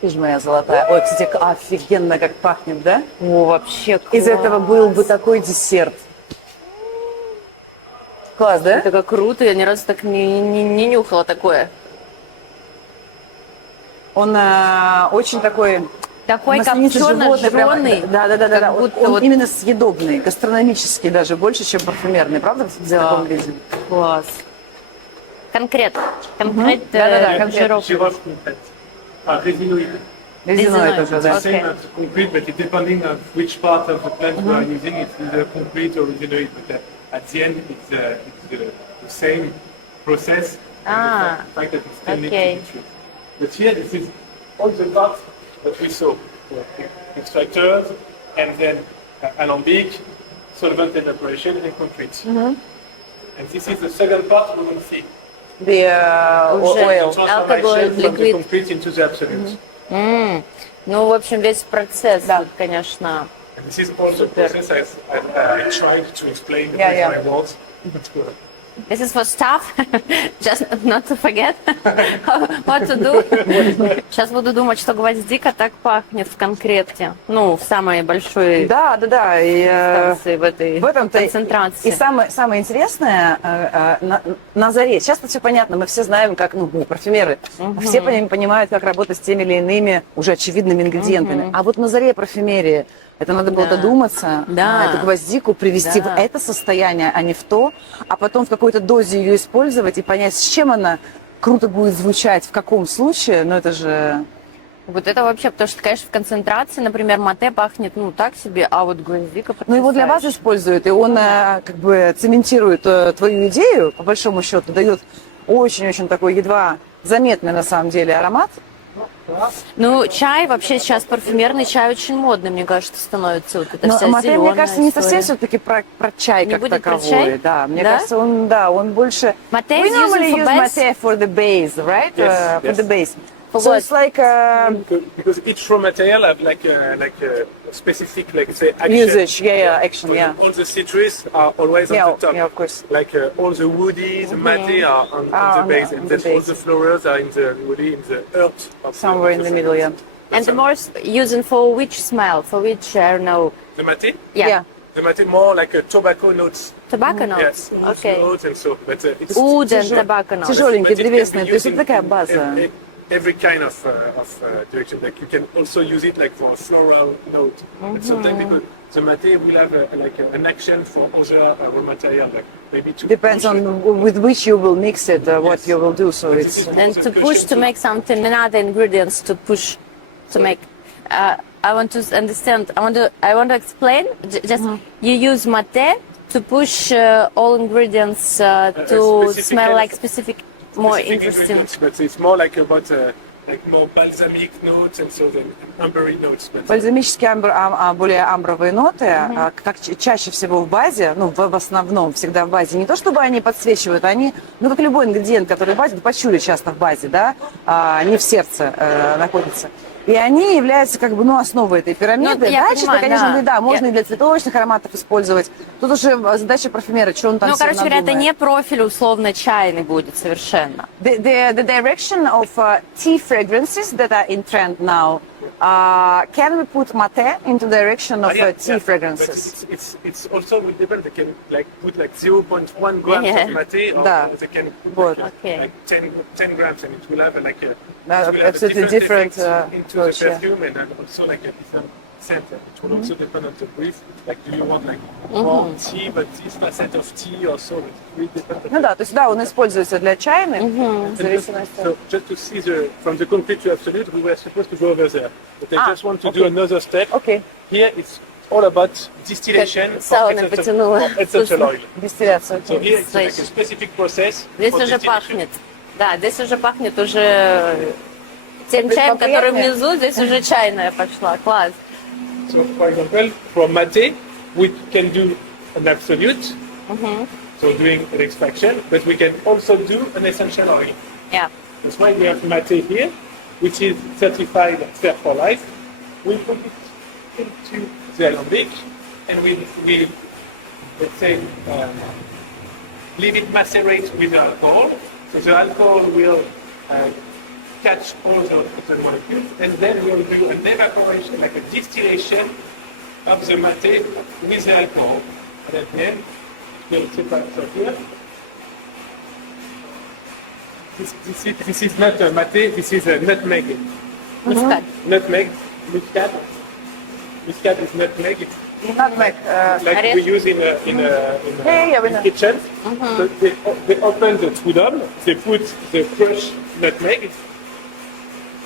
Ты же моя золотая. Ой, кстати, офигенно как пахнет, да? О, вообще класс. Из этого был бы такой десерт. Класс, да? Это как круто, я ни разу так не нюхала такое. Он очень такой... Такой маслянистый, животный, прям, копчено-жженый. Да. будто Он вот- именно съедобный, гастрономический даже, больше, чем парфюмерный. Правда, в таком виде? Класс. Конкрет. Конкрет Да-да-да, конкрет. жиров. Giraffe concrete. Resinoid. Резиной тоже, It's да. the same as concrete, but it depending on which part of the plant we are using, it's either concrete or resinoid. But at the end, it's the same process. Ah, The fact that it still needs okay. to be treated. But here, this is all the parts that we saw. So, extractors, and then alembic, solvent evaporation, and concrete. And this is the second part we will see. The oil. The transformation Alcohol, from the liquid. concrete into the absolute. Ну, в общем, весь процесс тут, конечно. And this is also the process I tried to explain with Yeah. my words. This is for staff, just not to forget what to do. Сейчас буду думать, что гвоздика так пахнет в конкретке. Ну, в самой большой Да. И, станции, в этой в этом-то концентрации. И самое интересное на заре. Сейчас-то все понятно, мы все знаем, как, мы парфюмеры, все понимают, как работать с теми или иными уже очевидными ингредиентами. А вот на заре парфюмерии это надо было додуматься, эту гвоздику привести в это состояние, а не в то, а потом в какой-то дозе ее использовать и понять, с чем она круто будет звучать, в каком случае, но это же... Вот это вообще, потому что, конечно, в концентрации, например, мате пахнет, так себе, а вот гвоздика потрясающая. Ну, его для вас используют, и он как бы цементирует твою идею, по большому счету, дает очень-очень такой едва заметный на самом деле аромат. Ну, чай, вообще сейчас парфюмерный чай очень модный, мне кажется, становится. Вот эта Но вся мате, зеленая мне кажется, не история. совсем все-таки про чай Не как будет про таковой. чай? Да, мне Да? кажется, он больше... Mate We is normally used for use base? mate for the base, right? Yes, For the base. So it's like Because each raw material have like a specific, like say, action. usage, action, So all the citrus are always on the top. Yeah, of course. Like all the woody, the mate are on the base, and then all the florals are in the woody, in the earth. Somewhere in the middle, yeah. And the most using for which smell? For which, I don't know. The mate? Yeah. The mate more like a tobacco notes. Tobacco Yes, notes? Okay. notes and so. But it's Wood and tobacco notes. Тяжеленький, but it can be древесный. То есть used это такая in база. every kind of direction. Like you can also use it like for a floral note. But sometimes because the mate will have an action for other raw material, like maybe to Depends push on with which you will mix it, what you will do. So But it's it is And to push to make something, another ingredients to push to make. I want to understand. I want to explain. Just you use mate to push all ingredients to specific smell kind like of- specific, more specific interesting. ingredients, but it's more like about like more balsamic notes and so then ambery notes. But бальзамические более амбровые ноты, как чаще всего в базе, ну, в основном всегда в базе. Не то, чтобы они подсвечивают, они, ну, как любой ингредиент, который в базе, пачули часто в базе, да, не в сердце находится. И они являются как бы, ну, основой этой пирамиды. Ну, я Дальше, понимаю, конечно, да. можно и для цветочных ароматов использовать. Тут уже задача парфюмера, что он там Ну, себе короче говоря, это надумает. не профиль условно чайный будет совершенно. The direction of tea fragrances that are in trend now, can we put mate into the direction of tea fragrances? But it's also with different. They can like put like 0.1 grams Yeah. of mate, or Да. they can put Вот. Okay. like 10 grams, and it will have like a Absolutely different into the approach, yeah. perfume, and then also like a different scent. It will also depend on the brief. Like, do you want like more tea, but this scent of tea or so? It's really different. Ну да, то есть да, он используется для чайных, в зависимости. So just to see from the complete to absolute, we were supposed to go over there, but I just want to do another step. Окей, Here it's all about distillation Сауна for потянула. essential oil. дистилляция. So here it's like a specific process. Здесь for уже distillation. пахнет. Да, здесь уже пахнет уже тем чаем, который поприятнее. внизу, здесь уже чайная пошла. Класс. So for example, from mate, we can do an absolute, so doing an extraction, but we can also do an essential oil. Yeah. That's why we have mate here, which is certified fair for life. We put it into the alembic, and we let's say, leave it macerate with alcohol. So the alcohol will catch all the molecules, and then we'll do an evaporation, like a distillation of the mate with the alcohol. And at the end, we'll separate. So here, this is not a mate, this is a nutmeg. Мускат. Nutmeg, muscat. Muscat is nutmeg. It's Nutmeg, like we use in we know. kitchen. So they open the trudum, they put the crushed nutmeg.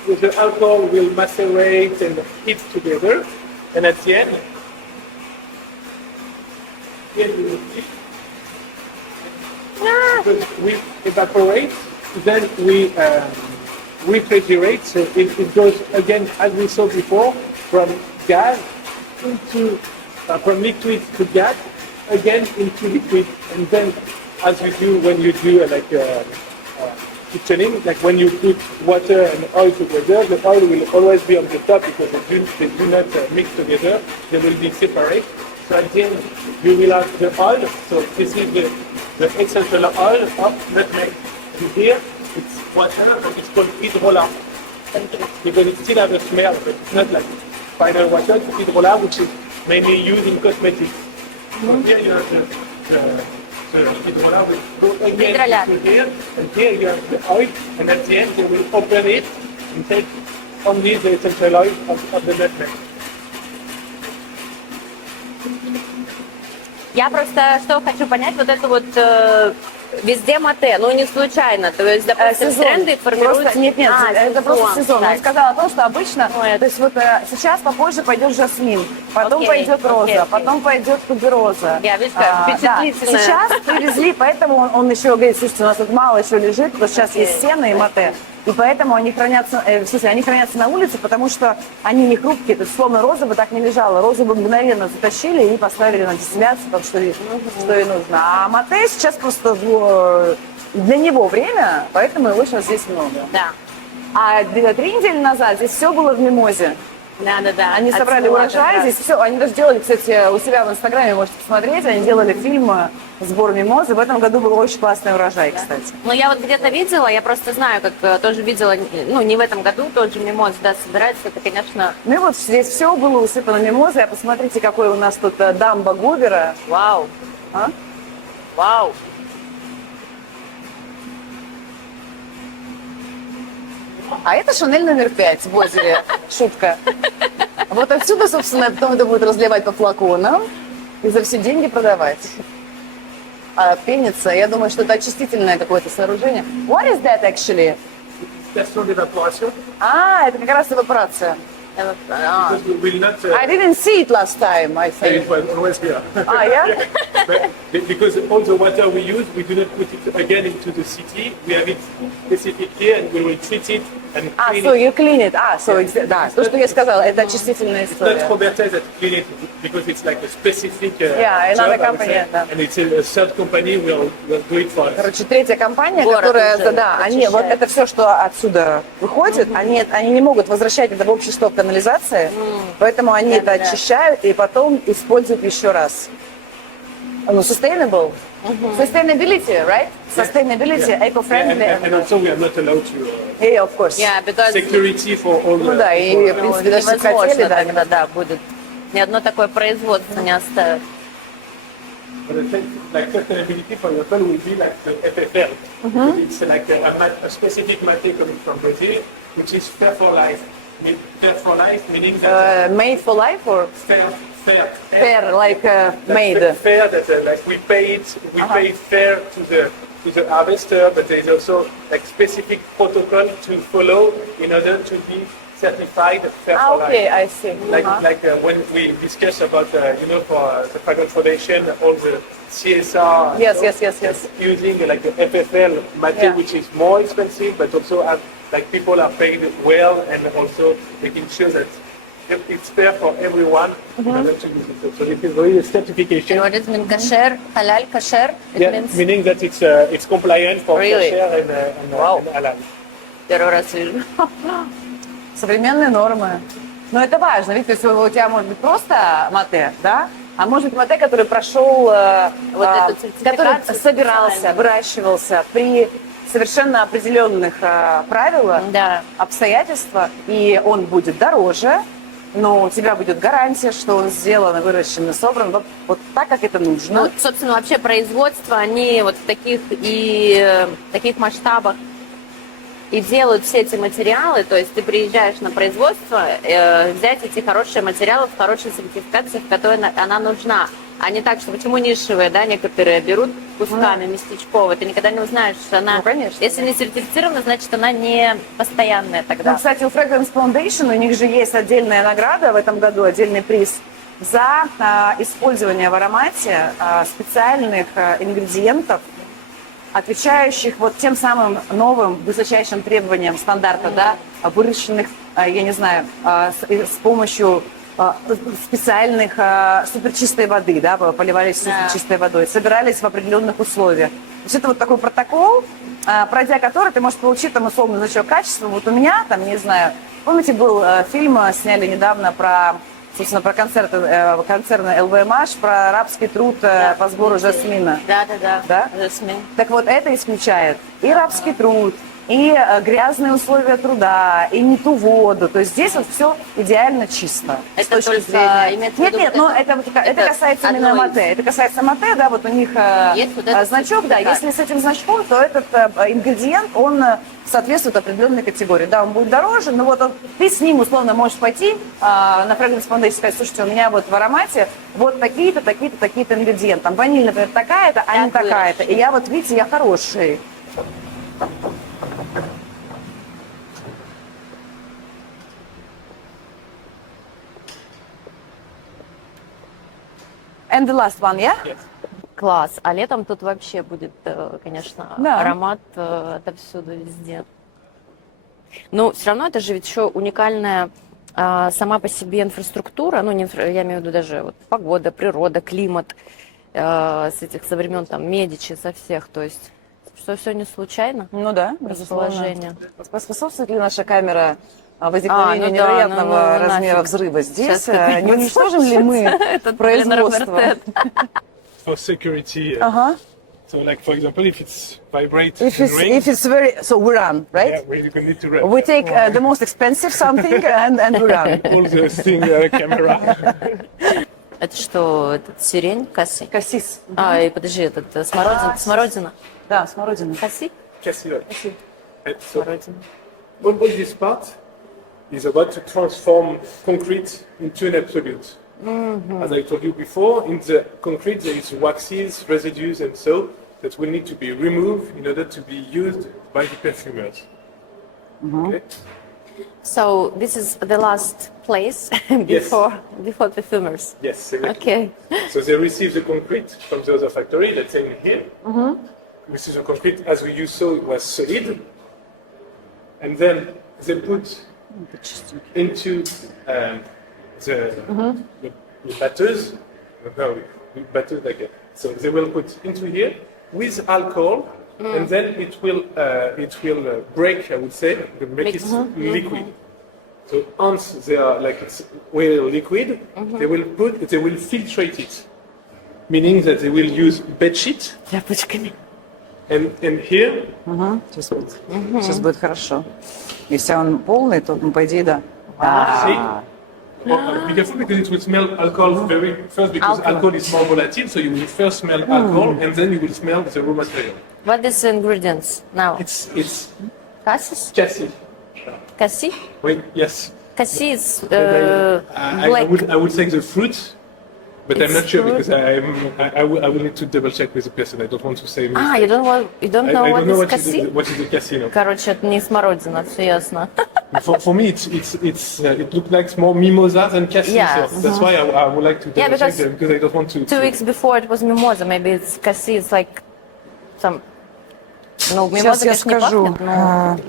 The alcohol will macerate and heat together, and at the end, here we will see. But we evaporate, then we refrigerate. So it goes again, as we saw before, from gas into from liquid to gas, again into liquid, and then as you do when you do kitchening, like when you put water and oil together, the oil will always be on the top because they do not mix together. They will be separate. So at the end, you will have the oil. So this is the essential oil of nutmeg. And here, it's water, but it's called hydrolat. Because it still has a smell, but it's not like final water. It's hydrolat, which is mainly used in cosmetics. So here you have the hydrolat will go again Hydrolat. to here, and here you have the oil, and at the end they will open it and take only the essential oil of the nutmeg. Я просто что хочу понять, вот это вот везде мате, но не случайно. То есть, допустим, Сезон. тренды формируются... Просто, нет, это просто сезон. Я Так. сказала о том, что обычно, Ой, то есть вот сейчас попозже пойдет жасмин, потом Окей, пойдет роза, окей. потом пойдет тубероза. Я, видишь, как Да, впечатлительная. сейчас привезли, поэтому он еще говорит, слушайте, у нас тут мало еще лежит, потому что сейчас есть сено и мате. И поэтому они хранятся, в смысле, они хранятся на улице, потому что они не хрупкие. То есть, словно роза бы так не лежала. Розу бы мгновенно затащили и поставили на дистилляцию, потому что и нужно. А мате сейчас просто для него время, поэтому его сейчас здесь много. Да. А 3 недели назад здесь все было в мимозе. Да. Они собрали урожай, здесь все. Они даже делали, кстати, у себя в Инстаграме, можете посмотреть, они делали фильм «Сбор мимозы». В этом году был очень классный урожай, кстати. Ну, я вот где-то видела, я просто знаю, как тоже видела, ну, не в этом году, тоже мимоз, да, собирается, это, конечно... Ну и вот здесь все было усыпано мимозой. А посмотрите, какой у нас тут дамба Гувера. Вау! А? Вау! А это Шанель номер 5 в озере. Шутка. Вот отсюда, собственно, потом это будет разливать по флаконам и за все деньги продавать. А пенится, я думаю, что это очистительное какое-то сооружение. What is that actually? Station d'évaporation. А, это как раз эвапорация. Because we will not. I didn't see it last time, I It think. was always here. Ah, yeah? But because all the water we use, we do not put it again into the city. We have it specific here, and we will treat it and А, clean so it. you clean it. А, so, да, то, что я сказала, это очистительная It's история. not Robertet that clean it because it's like a specific Yeah, another job, I would company, say. да. And it's a third company will do it for us. Короче, третья компания, Город которая, уже да, они, вот это все, что отсюда выходит, они не могут возвращать это в общий сток канализации, поэтому они это очищают и потом используют еще раз. Ну, sustainable. Sustainability, right? Sustainability, eco-friendly. And also we are not allowed to Yeah, of course. Yeah, because security for all Ну the. да, и, в принципе, даже если хотели, невозможно да, тогда, да, будет. Ни одно такое производство не оставят. But the thing, like sustainability, for example, will be like the FFL. It's like a specific material coming from Brazil, which is fair for life. Fair for life meaning that made for life or fair. fair, like made. Fair that like we pay it fair to the harvester, but there is also like specific protocol to follow in order to be certified fair Ah, for okay, life. I see. Like when we discuss about for the Fragrance Foundation, all the CSR. Yes. Using like the FFL material, Yeah. which is more expensive, but also like people are paid well, and also making sure that it's fair for everyone in order to use it. So this is really a certification. What does it mean? Kasher, halal, kasher? It Yeah, means meaning that it's compliant for Really? kosher and halal. первый раз вижу. Современные нормы. Но это важно, ведь то есть у тебя может быть просто мате, да? А может быть мате, который прошел, эту который сертификацию собирался, специальную. выращивался при совершенно определенных правилах, Да. обстоятельствах, и он будет дороже, но у тебя будет гарантия, что он сделан, и выращен и собран вот так, как это нужно. Ну, собственно, вообще производство, они вот в таких масштабах и делают все эти материалы, то есть ты приезжаешь на производство, взять эти хорошие материалы в хорошей сертификации, в которой она нужна. А не так, что почему нишевые, да, некоторые берут кусками местечковые, ты никогда не узнаешь, что она, Ну, конечно. если не сертифицирована, значит, она не постоянная тогда. Ну, кстати, у Fragrance Foundation у них же есть отдельная награда в этом году, отдельный приз за использование в аромате специальных ингредиентов, отвечающих вот тем самым новым высочайшим требованиям стандарта, да, выращенных, я не знаю, с помощью специальных суперчистой воды, да, поливались суперчистой водой, собирались в определенных условиях. То есть это вот такой протокол, пройдя который ты можешь получить там условный значок качества. Вот у меня там, не знаю, помните, был фильм, сняли недавно про, собственно, про концерн ЛВМH, про арабский труд по сбору жасмина. Да? Жасмин. Так вот, это исключает и рабский труд, и грязные условия труда, и не ту воду. То есть здесь вот все идеально чисто. Это с точки только зрения... имеет в виду Нет, вот но это касается именно одной мате. Это касается мате, да, вот у них Есть вот этот значок, да. сертификат. Если с этим значком, то этот ингредиент, он соответствует определенной категории. Да, он будет дороже, но вот ты с ним условно можешь пойти на Fragrance Foundation и сказать: слушайте, у меня вот в аромате вот такие-то, такие-то, такие-то ингредиенты. Там ваниль, например, такая-то, а не такая-то. И я вот, видите, я хороший. And the last one, yeah? Yes. Класс. А летом тут вообще будет, конечно, Да. аромат отовсюду, везде. Но все равно это же ведь еще уникальная сама по себе инфраструктура, ну, я имею в виду даже вот погода, природа, климат со времен там Медичи, со всех, то есть что все не случайно. Ну да, безусловно. Расположение. Способствует ли наша камера возникновению ну да, невероятного ну размера нафиг. взрыва здесь? Сейчас как Не уничтожим ли мы Этот производство? Robertet. For security, Ага. so like for example, if it's vibrate If and it's, ring, if it's very, so we run, right? yeah, we're gonna need to run. We take the most expensive something and we run. all the thing camera. Это что, этот сирень, касси? Кассис. И подожди, этот смородина. Да, смородина. Касси? Cassia. And so Смородина. all this part is about to transform concrete into an absolute. As I told you before, in the concrete there is waxes, residues, and so that will need to be removed in order to be used by the perfumers. Okay? So this is the last place before perfumers. Yes, exactly. Okay. So they receive the concrete from the other factory, let's say in here. Receive the concrete as we used so it was solid. And then they put into the batters. No, batters like that. So they will put into here with alcohol, and then it will break. I would say, make it liquid. So once they are like it's well liquid, they will filtrate it, meaning that they will use bed sheet. And here, Сейчас будет хорошо. Если он полный, то, по идее, да. see, be careful because it will smell alcohol very first because alcohol is more volatile. So you will first smell alcohol and then you will smell the raw material. What is the ingredients now? It's Cassis? cassie. Cassis? Wait, yes. Cassis is I black. would say the fruit, but I'm It's not sure fruit. because I will need to double check with the person. I don't want to say. You don't know I what don't know is what cassis? what is the cassie. No. Короче, это не смородина, все ясно. For me, it looks like more mimosa than cassie. Yeah. So that's why I would like to double check because them because I don't want to. 2 weeks before it was mimosa, maybe it's cassis, it's like some... Ну, Сейчас мимоза, я конечно, не скажу. пахнет, но...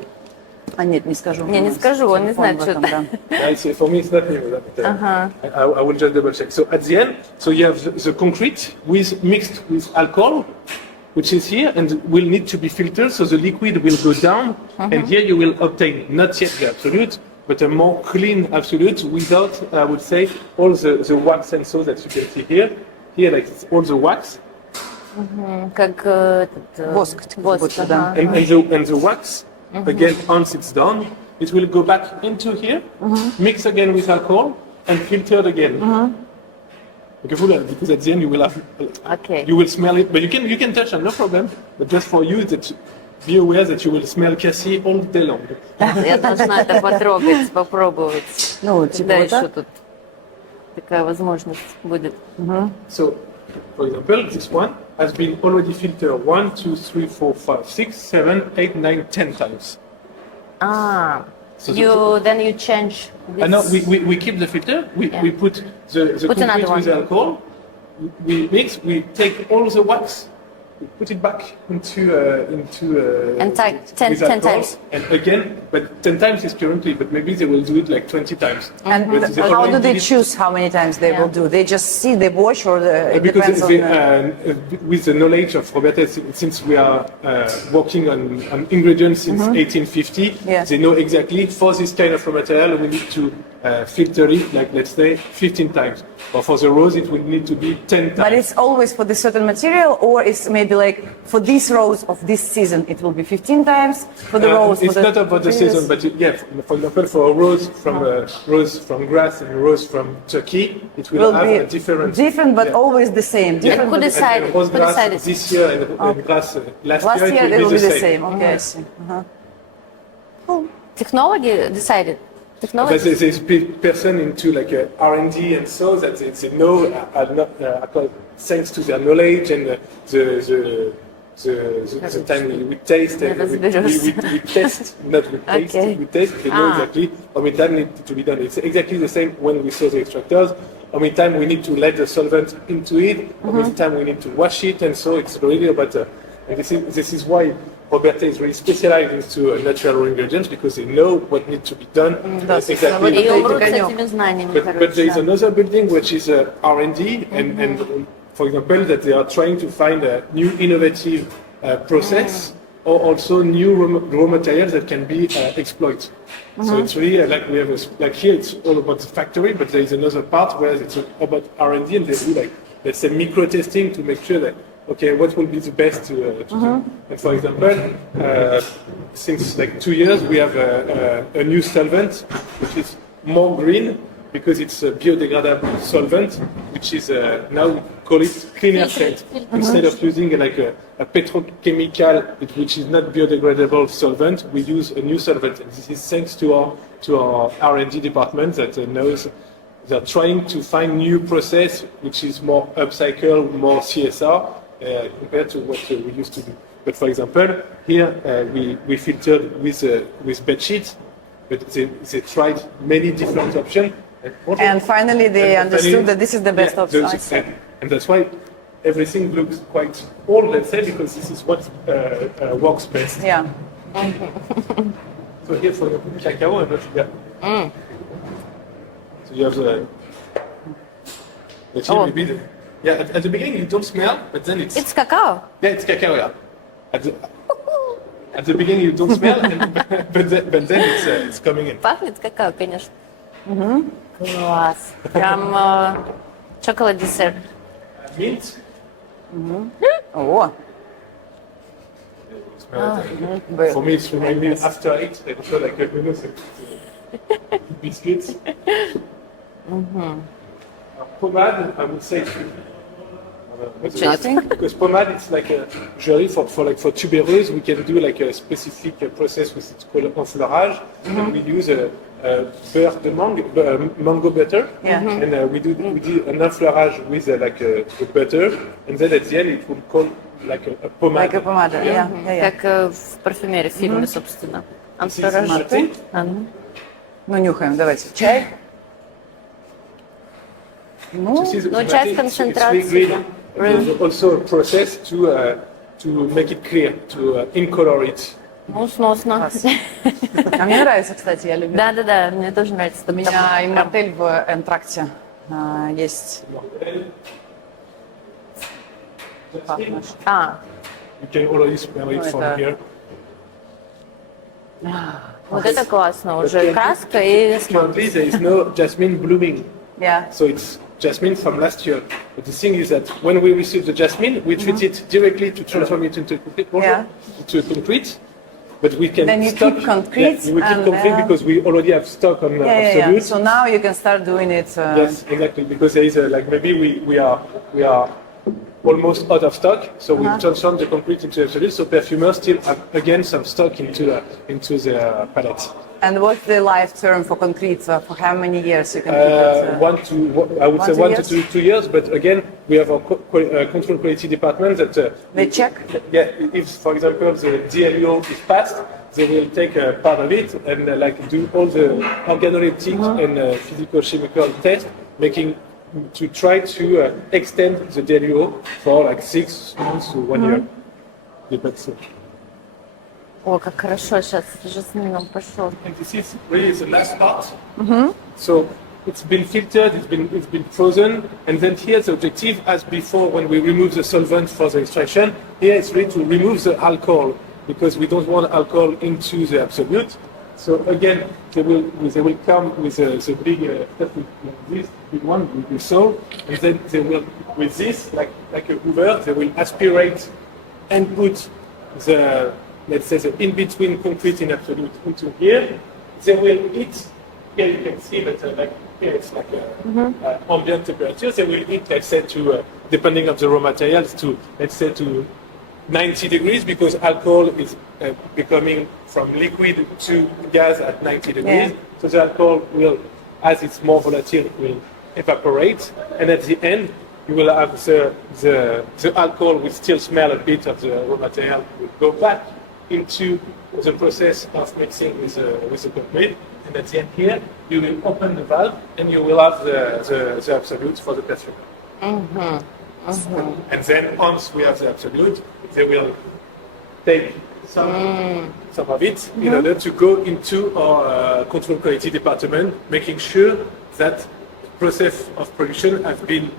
Нет, не скажу. Не скажу, он не знает, что это. I see. For me, it's not mimosa. But, I will just double check. So at the end, so you have the concrete mixed with alcohol, which is here, and will need to be filtered. So the liquid will go down, and here you will obtain not yet the absolute, but a more clean absolute without, I would say, all the wax and so that you can see here. Here, like it's all the wax, Как этот... Воск, Воск, да. ага. and the wax. Again, once it's done, it will go back into here, mix again with alcohol, and filtered again. Be careful because at the end you will have, Okay. you will smell it, but you can touch it, no problem. But just for you, be aware that you will smell cassie all day long. Я должна это потрогать, попробовать. Ну, типа Да, вот еще так. тут такая возможность будет. So, for example, this one has been already filtered 1, 2, 3, 4, 5, 6, 7, 8, 9, 10 times. So Then you change this. no, we keep the filter. We put the Put another concrete with one. alcohol. We mix. We take all the wax. We put it back into And take 10 with alcohol. times. And again, but 10 times is currently. But maybe they will do it like 20 times. And But they how do already they did it. choose how many times they will do? They just see, they watch, or it Because depends on the... with the knowledge of Robertet, since we are working on ingredients since 1850, Yeah. they know exactly for this kind of raw material we need to filter it, like let's say 15 times. Or for the rose, it will need to be 10 times. But it's always for the certain material, or it's maybe like for this rose of this season, it will be 15 times for the rose. It's for not about the previous- season, but yeah, for example, for a rose from grass and a rose from Turkey, it will Will have be a different. different, but yeah. always the same. Yeah. Different, Who but decided? And rose Who grass decided? this year and grass last last year it will be the same. Okay, I see. Technology decided. But Technology. there's person into like R&D and so that they know thanks to their knowledge and the time we taste and we test, not we taste, Okay. we taste, they know exactly how many time needs to be done. It's exactly the same when we saw the extractors, how many time we need to let the solvent into it, how many time we need to wash it, and so it's really about, and this is why Robertet is really specialized into natural raw ingredients because they know what needs to be done exactly. И умрут с этими знаниями, But there is короче. another building which is R&D, and for example, that they are trying to find a new innovative process or also new raw materials that can be exploited. So it's really like we have like here it's all about the factory, but there is another part where it's about R&D, and they do like, let's say, micro testing to make sure that okay, what will be the best to do. And for example, since like 2 years we have a new solvent which is more green because it's a biodegradable solvent, which is now we call it cleaner scent. Instead of using like a petrochemical which is not biodegradable solvent, we use a new solvent. And this is thanks to our R&D department that knows they're trying to find new process which is more upcycle, more CSR compared to what we used to do. But for example, here we filtered with bed sheets, but they tried many different options. And finally they understood that this is the best option. And that's why everything looks quite old, let's say, because this is what works best. Yeah. So here for the cacao, and so you have the maybe at the beginning you don't smell, but then It's cacao. yeah, it's cacao. Yeah. At the beginning you don't smell, but then it's coming in. Пахнет какао, конечно. Класс. Прям чоколад-десерт. Mint. О, For me, it's reminding after it, it's like biscuits. Pomade, I would say. Interesting. Because pomade, it's like a usually for tuberose, we can do like a specific process which is called enfleurage, and we use a beurre de mango butter, and we do an enfleurage with a butter, and then at the end it will call like a pomade. Like a pomade, yeah. Как в парфюмере в фильме, собственно. Смотри. Ну, нюхаем, давайте. Чай. Ну, часть концентрации. There's also a process to make it clear, to incolor it. Ну, сносно. а мне нравится, кстати, я люблю. Да, мне тоже нравится. У меня иммортель в энтракте есть. You can already smell it from here. Вот это классно. Уже краска и Currently, there is no jasmine blooming, Yeah. so it's jasmine from last year. But the thing is that when we receive the jasmine, we treat it directly to transform it into concrete. But we can Then you stock, keep concrete we keep and, concrete because we already have stock on absolute. So now you can start doing it. Yes, exactly. Because there is like maybe we are almost out of stock, so we transform the concrete into absolute. So perfumers still have again some stock into the palette. And what's the life term for concrete? For how many years you can keep it? I would say 1 to 2 years. But again, we have our control quality department that They check. Yeah, if for example the DLO is passed, they will take a part of it and do all the organoleptic and physical-chemical tests, to try to extend the DLO for like 6 months to 1 year. Depends. О, как хорошо сейчас с жасмином пошел. And this is really the last part. So it's been filtered, it's been frozen, and then here the objective, as before when we remove the solvent for the extraction, here it's really to remove the alcohol, because we don't want alcohol into the absolute. So again, they will come with the big big one with the salt, and then they will, with this, like a hoover, they will aspirate and put the, let's say, the in-between concrete in absolute into here. They will heat. Here you can see that here it's like ambient temperature. They will heat, let's say, to depending on the raw materials, to let's say to 90 degrees, because alcohol is becoming from liquid to gas at 90 degrees. Yeah. So the alcohol will, as it's more volatile, will evaporate, and at the end you will have the alcohol will still smell a bit of the raw material, will go back into the process of mixing with the concrete, and at the end here you will open the valve and you will have the absolute for the perfume. And then once we have the absolute, they will take some of it in order to go into our control quality department, making sure that the process of production has been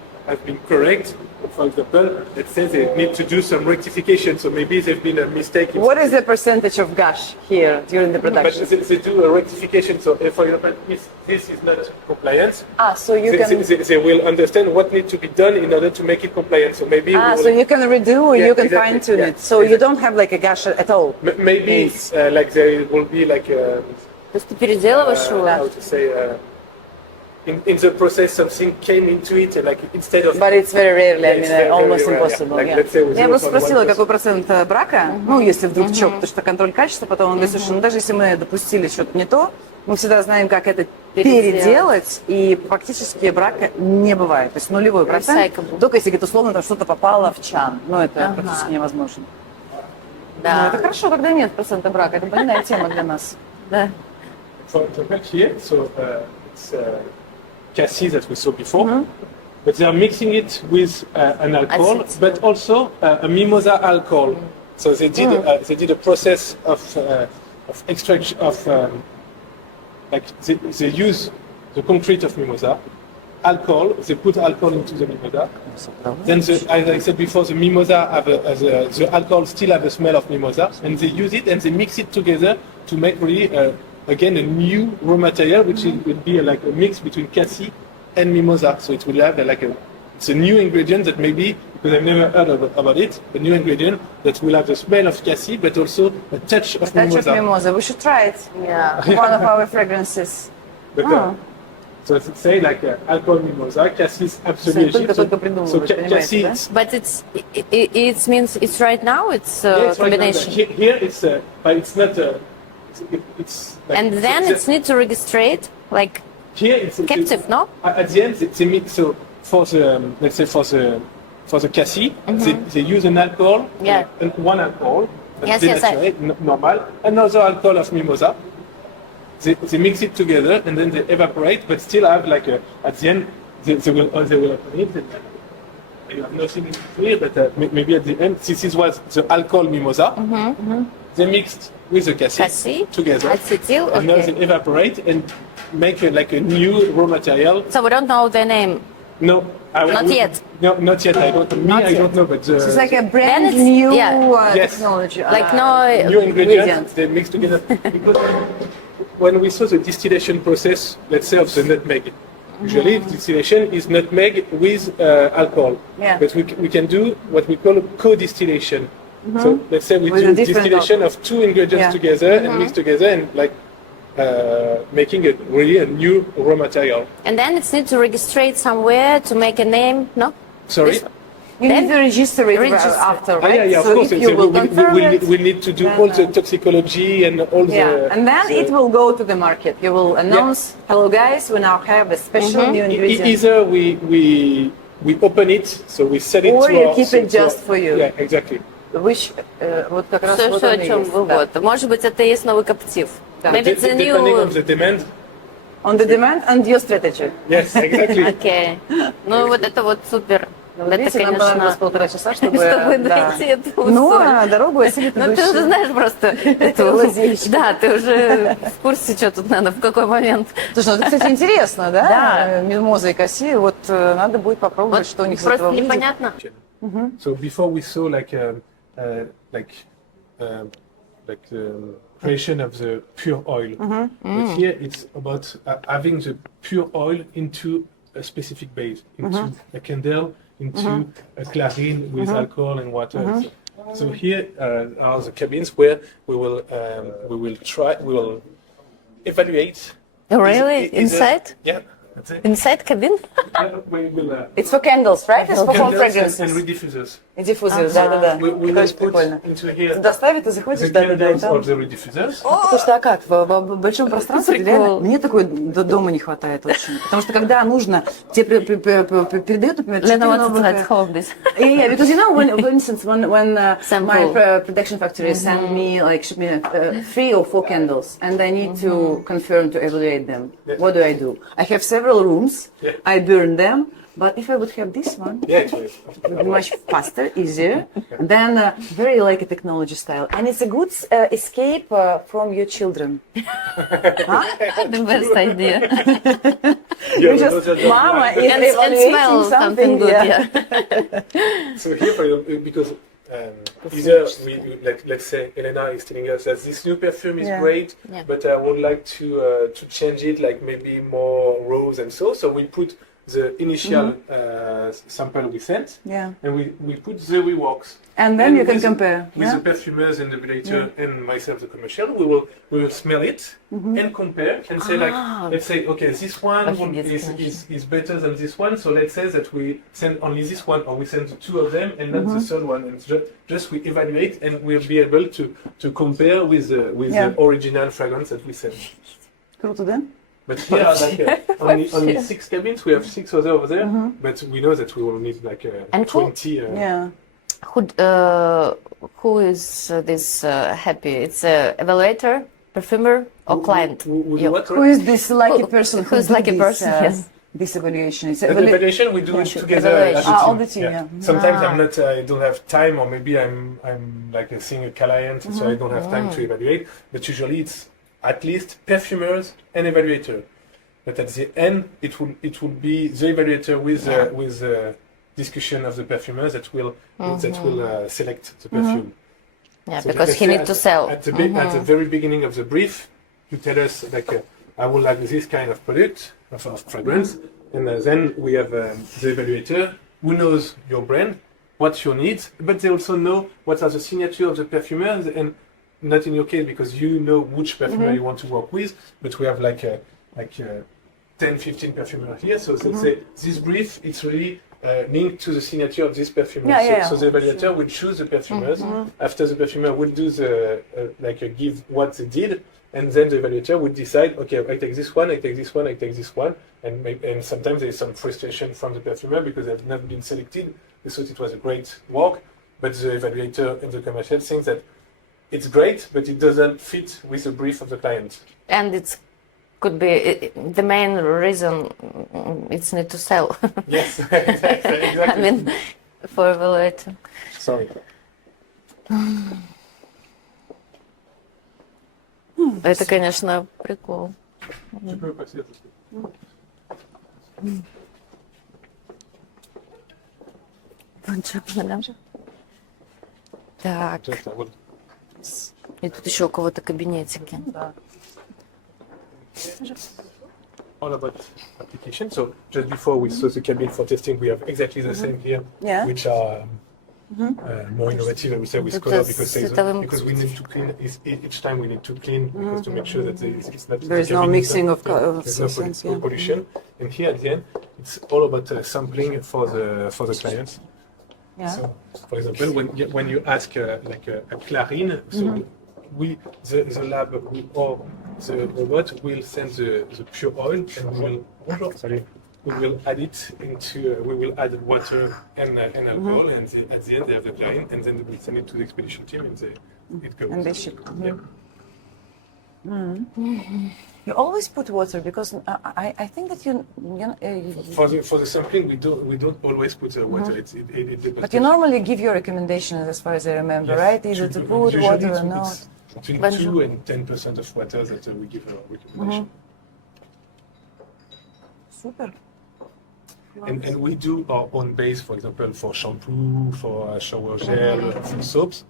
correct, for example, let's say they need to do some rectification, so maybe there's been a mistake. What is the percentage of gush here during the But production? they do a rectification, so if, for example, if this is not compliant, So you can... they will understand what needs to be done in order to make it compliant. So maybe so you can redo or Yeah, you can exactly, fine-tune yeah, it. So you don't have like a gush at all. maybe like there will be like То есть ты переделываешь его? how to say in the process something came into it like instead of But it's very rarely, I Yeah, it's mean, very almost rare, impossible. yeah. Like, Yeah. let's say Я просто 0.1%. спросила, какой процент брака, ну, если вдруг чок, потому что контроль качества, потом он говорит, слушай, ну, даже если мы допустили что-то не то, мы всегда знаем, как это переделать, и фактически брака не бывает. То есть нулевой процент, Recyclable. только если где-то условно там что-то попало в чан. Ну, это практически невозможно. Но это хорошо, когда нет процента брака, это больная тема для нас. Да. For example, here, so it's cassis that we saw before, but they are mixing it with an alcohol, Acid. but also a mimosa alcohol. So they did a process of extraction of like they use the concrete of mimosa, alcohol. They put alcohol into the mimosa. Then, as I said before, the mimosa have the alcohol still have a smell of mimosa, and they use it and they mix it together to make really again a new raw material, which will be like a mix between cassis and mimosa. So it will have it's a new ingredient that maybe, because I've never heard about it, a new ingredient that will have the smell of cassis, but also a touch of Touch mimosa. of mimosa. We should try it. Yeah. One of our fragrances. But, so it's say like alcohol mimosa, cassis absolutely. только придумывают, понимаете, да? cassis, But it means it's right now, it's yeah, it's right now, combination. here it's but it's not it's like, And then it's need to registrate, like here it's captive, no? At the end, they mix. So for the let's say for the cassis, they use an alcohol, Yeah. one alcohol, Yes, denaturate, normal, another alcohol of mimosa. They mix it together and then they evaporate, but still have like at the end they will open it. And, you have nothing here, but maybe at the end, this was the alcohol mimosa. They mixed with the cassis Cassis, together, acetyl, and now okay. they evaporate and make like a new raw material. So we don't know the name. No, Not yet. No, not yet. I don't know, but It's like a Then brand it's- new yeah. Yes. technology. Like no new ingredients ingredient. they mix together. Because when we saw the distillation process, let's say of the nutmeg, usually distillation is nutmeg with alcohol. Yeah. But we can do what we call co-distillation. So let's say we With do a different distillation of two ingredients Yeah. together and mix together and like making it really a new raw material. And then it's need to registrate somewhere to make a name, no? Sorry. This- You Then need to register it register. after, Ah, right? yeah, of so course. if you will confirm it, we need to do all the toxicology and all the. and then it will go to the market. You will announce, hello guys, we now have a special new ingredient. Either we open it, so we sell it Or to you our, keep it to just our- for you. Yeah, exactly. Which, вот как раз Все, вот все, он о и чем есть, вы, да. вот. Может быть, это и есть новый коптив. Да. Maybe it's a Depending on new... the demand. On the demand and your strategy. Yes, exactly. Окей. Ну, вот это вот супер. Ну, Это, видите, нам понадобилось конечно... 1,5 часа, чтобы... Чтобы да. найти эту Ну, соль. а дорогу осилит Ну, ты уже знаешь просто эту лазейку. Да, ты уже в курсе, что тут надо, в какой момент. Слушай, ну это, кстати, интересно, да? Да. Мимоза и касси, вот надо будет попробовать, Вот что у них из просто этого выйдет. непонятно. So before we saw creation of the pure oil, but here it's about having the pure oil into a specific base, into a candle, into a clarine with alcohol and water. So here are the cabins where we will evaluate. Really? Is it- Inside? Yeah. That's it. Inside cabin? We will It's for candles, right? It's for home candles fragrances. and rediffusers. И диффузер, да-да-да. We Это will очень put прикольно. into here Доставит, ты заходишь, the да-да-да, и candles там... or the rediffusers. Потому что, а как, в большом пространстве Прикол. реально, мне такой дома не хватает очень. Потому что когда нужно, тебе передают, например, Lena 4 wants to новых... at home this. Yeah, because you know, for instance, when my Sample. production factory send me, ship me 3 or 4 candles, and I need to confirm to evaluate them. What do? I have 7 several rooms. Yeah. I burn them. But if I would have this one, Yeah, it was. it would be much faster, easier, than very like a technology style. And it's a good escape from your children. The best idea. Because mama is And evaluating smell something. something good, Yeah. yeah. So here, for example, because either let's say Elena is telling us that this new perfume is Yeah. great, Yeah. but I would like to change it, like maybe more rose and so we put the initial sample we sent, Yeah. and we put the reworks. And then you can with- compare. With Yeah? the perfumers and the evaluator and myself, the commercial, we will smell it and compare and say like, let's say, okay, this one think it's is better than this one, so let's say that we send only this one, or we send the two of them and not the third one, and just we evaluate and we'll be able to compare with the original fragrance that we send. Круто, да? But here are like only 6 cabins. We have 6 other over there, but we know that we will need like And 20. Yeah. Who is this happy? It's a evaluator, perfumer, or client? Who You. what? Who is this lucky person? who's do lucky this, person, yes. This evaluation. It's The evaluation we do it together as a team. all the team, yeah. Sometimes I'm not. I don't have time, or maybe I'm like a single client, so I don't have time to evaluate. But usually it's at least perfumers and evaluator. But at the end, it will be the evaluator with discussion of the perfumers that will select the perfume. Yeah, So because let's he say needs to sell. At the very beginning of the brief, you tell us like I would like this kind of product of fragrance, and then we have the evaluator who knows your brand, what's your needs, but they also know what are the signature of the perfumers, and not in your case because you know which perfumer you want to work with, but we have like 10, 15 perfumers here, so they say this brief it's really linked to the signature of this perfumer. So the evaluator will choose the perfumers. After the perfumer will do the give what they did, and then the evaluator would decide, okay, I take this one, I take this one, I take this one, and sometimes there is some frustration from the perfumer because they have not been selected. They thought it was a great work, but the evaluator and the commercial think that it's great, but it doesn't fit with the brief of the client. And it could be the main reason it's need to sell. Yes, exactly. I mean, for evaluator. Sorry. Это, конечно, прикол. Так, и тут еще у кого-то кабинетики. All about application. So just before we saw the cabin for testing, we have exactly the same here, which are more innovative, I would say, with color because we need to clean each time we need to clean because to make sure that it's not There is no mixing of substance, no pollution. And here at the end, it's all about sampling for the clients. Yeah. So, for example, when you ask like a clarine, so the lab or the robot will send the pure oil and we will add it into we will add water and alcohol and at the end they have the clarine and then we send it to the expedition team and it goes. And they ship. Yeah. You always put water because I think that For the sampling we don't always put water. It depends. but you normally give your recommendations as far as I remember, right? Either to put Usually water or not. it's between 2 and 10% of water that we give a recommendation. Super. And we do our own base, for example, for shampoo, for shower gel, for soaps.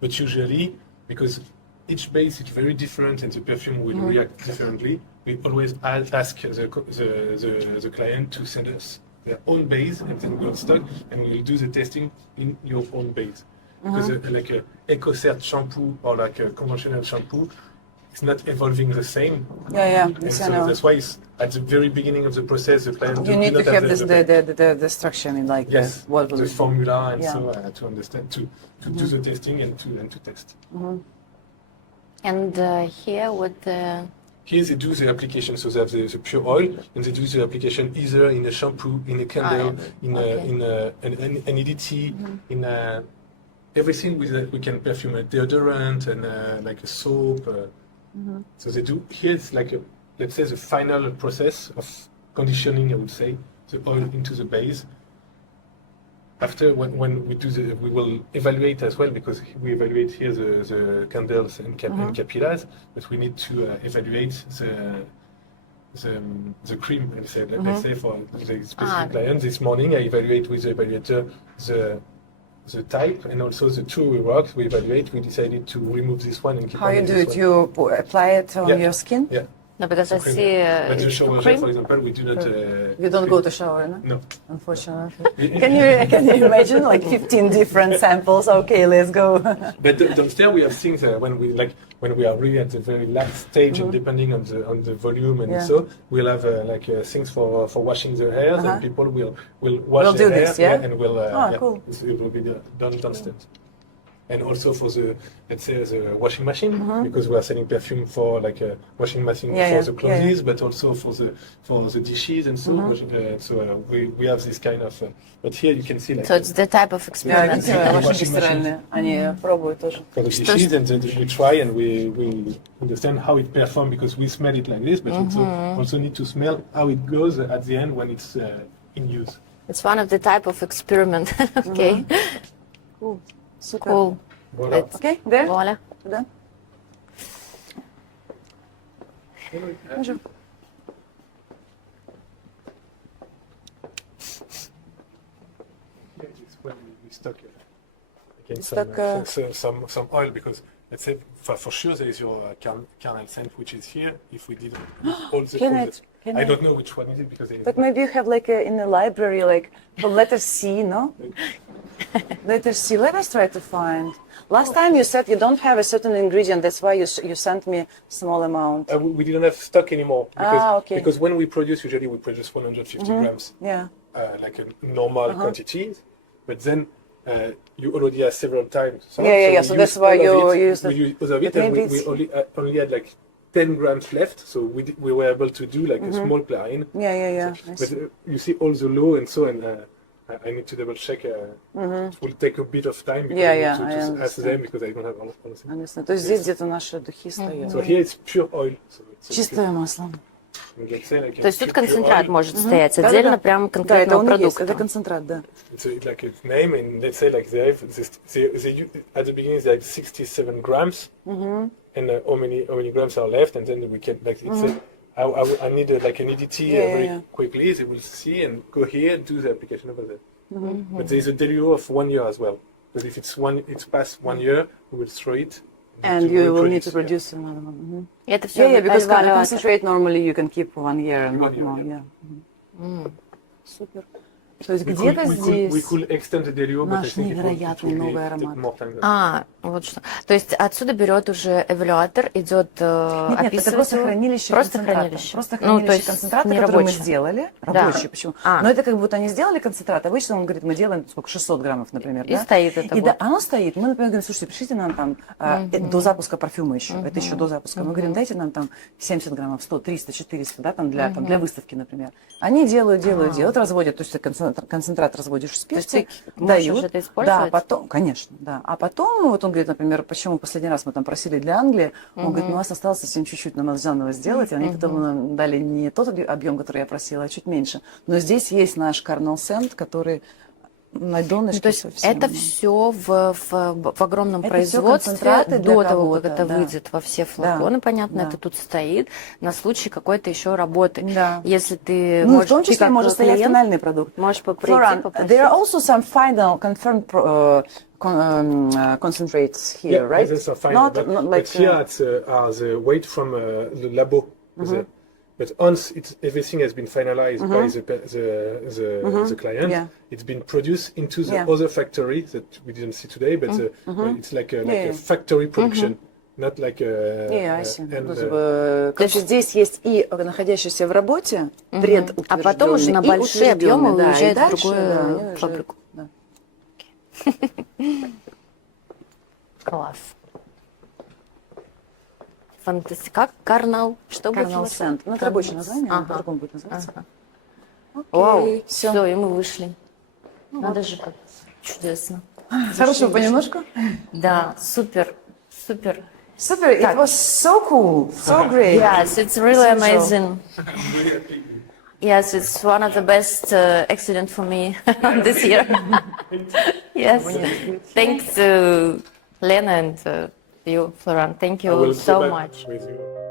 But usually, because each base is very different and the perfume will react differently, we always ask the client to send us their own base and then we'll stock and we'll do the testing in your own base. Because like a EcoCert shampoo or like a conventional shampoo, it's not evolving the same. Yeah. And Yes, so I know. that's why it's at the very beginning of the process, the client You need do to not have this the structure. I mean, like yes, what will the it be? formula and Yeah. so to understand to do the testing and to test. And here what Here they do the application, so they have the pure oil, and they do the application either in a shampoo, in a candle, in an EDT, in everything we can perfume a deodorant and like a soap. So they do here. It's like let's say the final process of conditioning, I would say, the oil into the base. After, when we do we will evaluate as well, because we evaluate here the candles and capillars, but we need to evaluate the cream. Let's say for the specific client, this morning I evaluate with the evaluator the type and also the two we worked. We evaluate. We decided to remove this one and keep. How on you with do this it? one. You apply it on your skin? Yeah. No, because I Cream. see But the shower gel, for example, we do not. You don't go to shower, no? No. Unfortunately. Can you imagine like 15 different samples? Okay, let's go. But downstairs we have things when we are really at the very last stage, and depending on the volume and so we'll have things for washing their hair, and people will wash We'll their do hair, this, yeah? and will Cool. it will be done downstairs. And also for the, let's say, the washing machine, because we are selling perfume for like a washing machine for the clothes, but also for the dishes and so. We have this kind of. But here you can see like. So it's the type of experiment. Машинки стиральные, они пробуют тоже. For the dishes, and then we try and we understand how it performs, because we smell it like this, but also need to smell how it goes at the end when it's in use. It's one of the type of experiment. Okay. Cool. Super. Cool. Voilà. Okay, there? Voila. Да. Bonjour. When we stock again some oil, because let's say for sure there is your kernel scent, which is here. If we did all the I don't know which one is it, because But maybe you have like in the library, like from letter C, no? Letter C. Let us try to find. Last time you said you don't have a certain ingredient. That's why you sent me small amount. we didn't have stock anymore, because, okay. because when we produce, usually we produce 150 grams, Yeah. like a normal quantity, but then you already have several times. So we that's use why all of you it. use We use all of it, but and maybe we only had like 10 grams left, so we were able to do like a small line. Yeah. But you see all the low and so, and I need to double check. It will take a bit of time, because I need to ask them, because I don't have all of them. Understand. То есть здесь где-то наши духи стоят. So here it's pure oil. So it's Чистое масло. let's say like То есть тут pure концентрат oil. может стоять отдельно, прям Да, это конкретного он и есть. продукта. Это концентрат, да. It's like its name, and let's say like they have at the beginning they have 67 grams, and how many grams are left, and then we can like it's I need like an EDT very quickly. They will see and go here and do the application over there. But there is a delay of 1 year as well, because if it's past 1 year, we will throw it. And you will need to produce another one. Это все Because эвалюаторы. concentrate normally you can keep 1 year and not more. Yeah. Супер. То есть где-то We здесь could extend the delay, but I наш think it невероятный will новый take аромат. more time. Вот что. То есть отсюда берет уже эвалюатор, идет Нет, это описывать просто его. хранилище Просто концентрата. хранилище. Просто Ну, хранилище то есть концентрата, не который мы рабочий. сделали. Да. Рабочий, почему? А. Но это как будто они сделали концентрат. Обычно он говорит, мы делаем сколько, 600 граммов, например. И да? стоит это И вот. да, оно стоит. Мы, например, говорим, слушайте, пришлите нам там до запуска парфюма еще. Это еще до запуска. Мы говорим, дайте нам там 70 граммов, 100, 300, 400, да, там для выставки, например. Они делают, разводят. То есть ты концентрат разводишь в спирте, можешь дают. это использовать? Да, потом, конечно, да. А потом, вот он говорит, например, почему последний раз мы там просили для Англии, он говорит, у нас осталось совсем чуть-чуть, нам надо заново сделать, и они потом нам дали не тот объем, который я просила, а чуть меньше. Но здесь есть наш Kernel Scent, который на донышке То есть совсем. это все в огромном Это всё производстве концентраты для до того, как кого-то, это да. выйдет во все флаконы, понятно, да. это тут стоит на случай какой-то еще работы. Да. Если ты Ну, можешь, в том ты числе как может стоять клиент финальный продукт. можешь прийти, Florian, попросить. there are also some final confirmed concentrates here, right? There's a final, Not but like here it's the weight from the labo. But once everything has been finalized by the client, it's been produced into the other factory that we didn't see today, but it's like a factory production, not like a... Короче, здесь есть и находящиеся в работе, предутвержденные, А потом уже на и большие объемы утвержденные, да, и уезжает в дальше, другую да, они уже- фабрику. да. Класс. Как? Карнал? Что будет? Kernel Scent. Ну, это рабочее название, оно по-другому будет называться. Вау, всё. все, и мы вышли. Надо же, как чудесно. Хорошего понемножку? Да, супер, супер. Super, it was so cool, so great. Yes, it's really Essential. amazing. Yes, it's one of the best accident for me this year. Yes, thanks to Lena and you, Florent. Thank I you will so go back much. with you.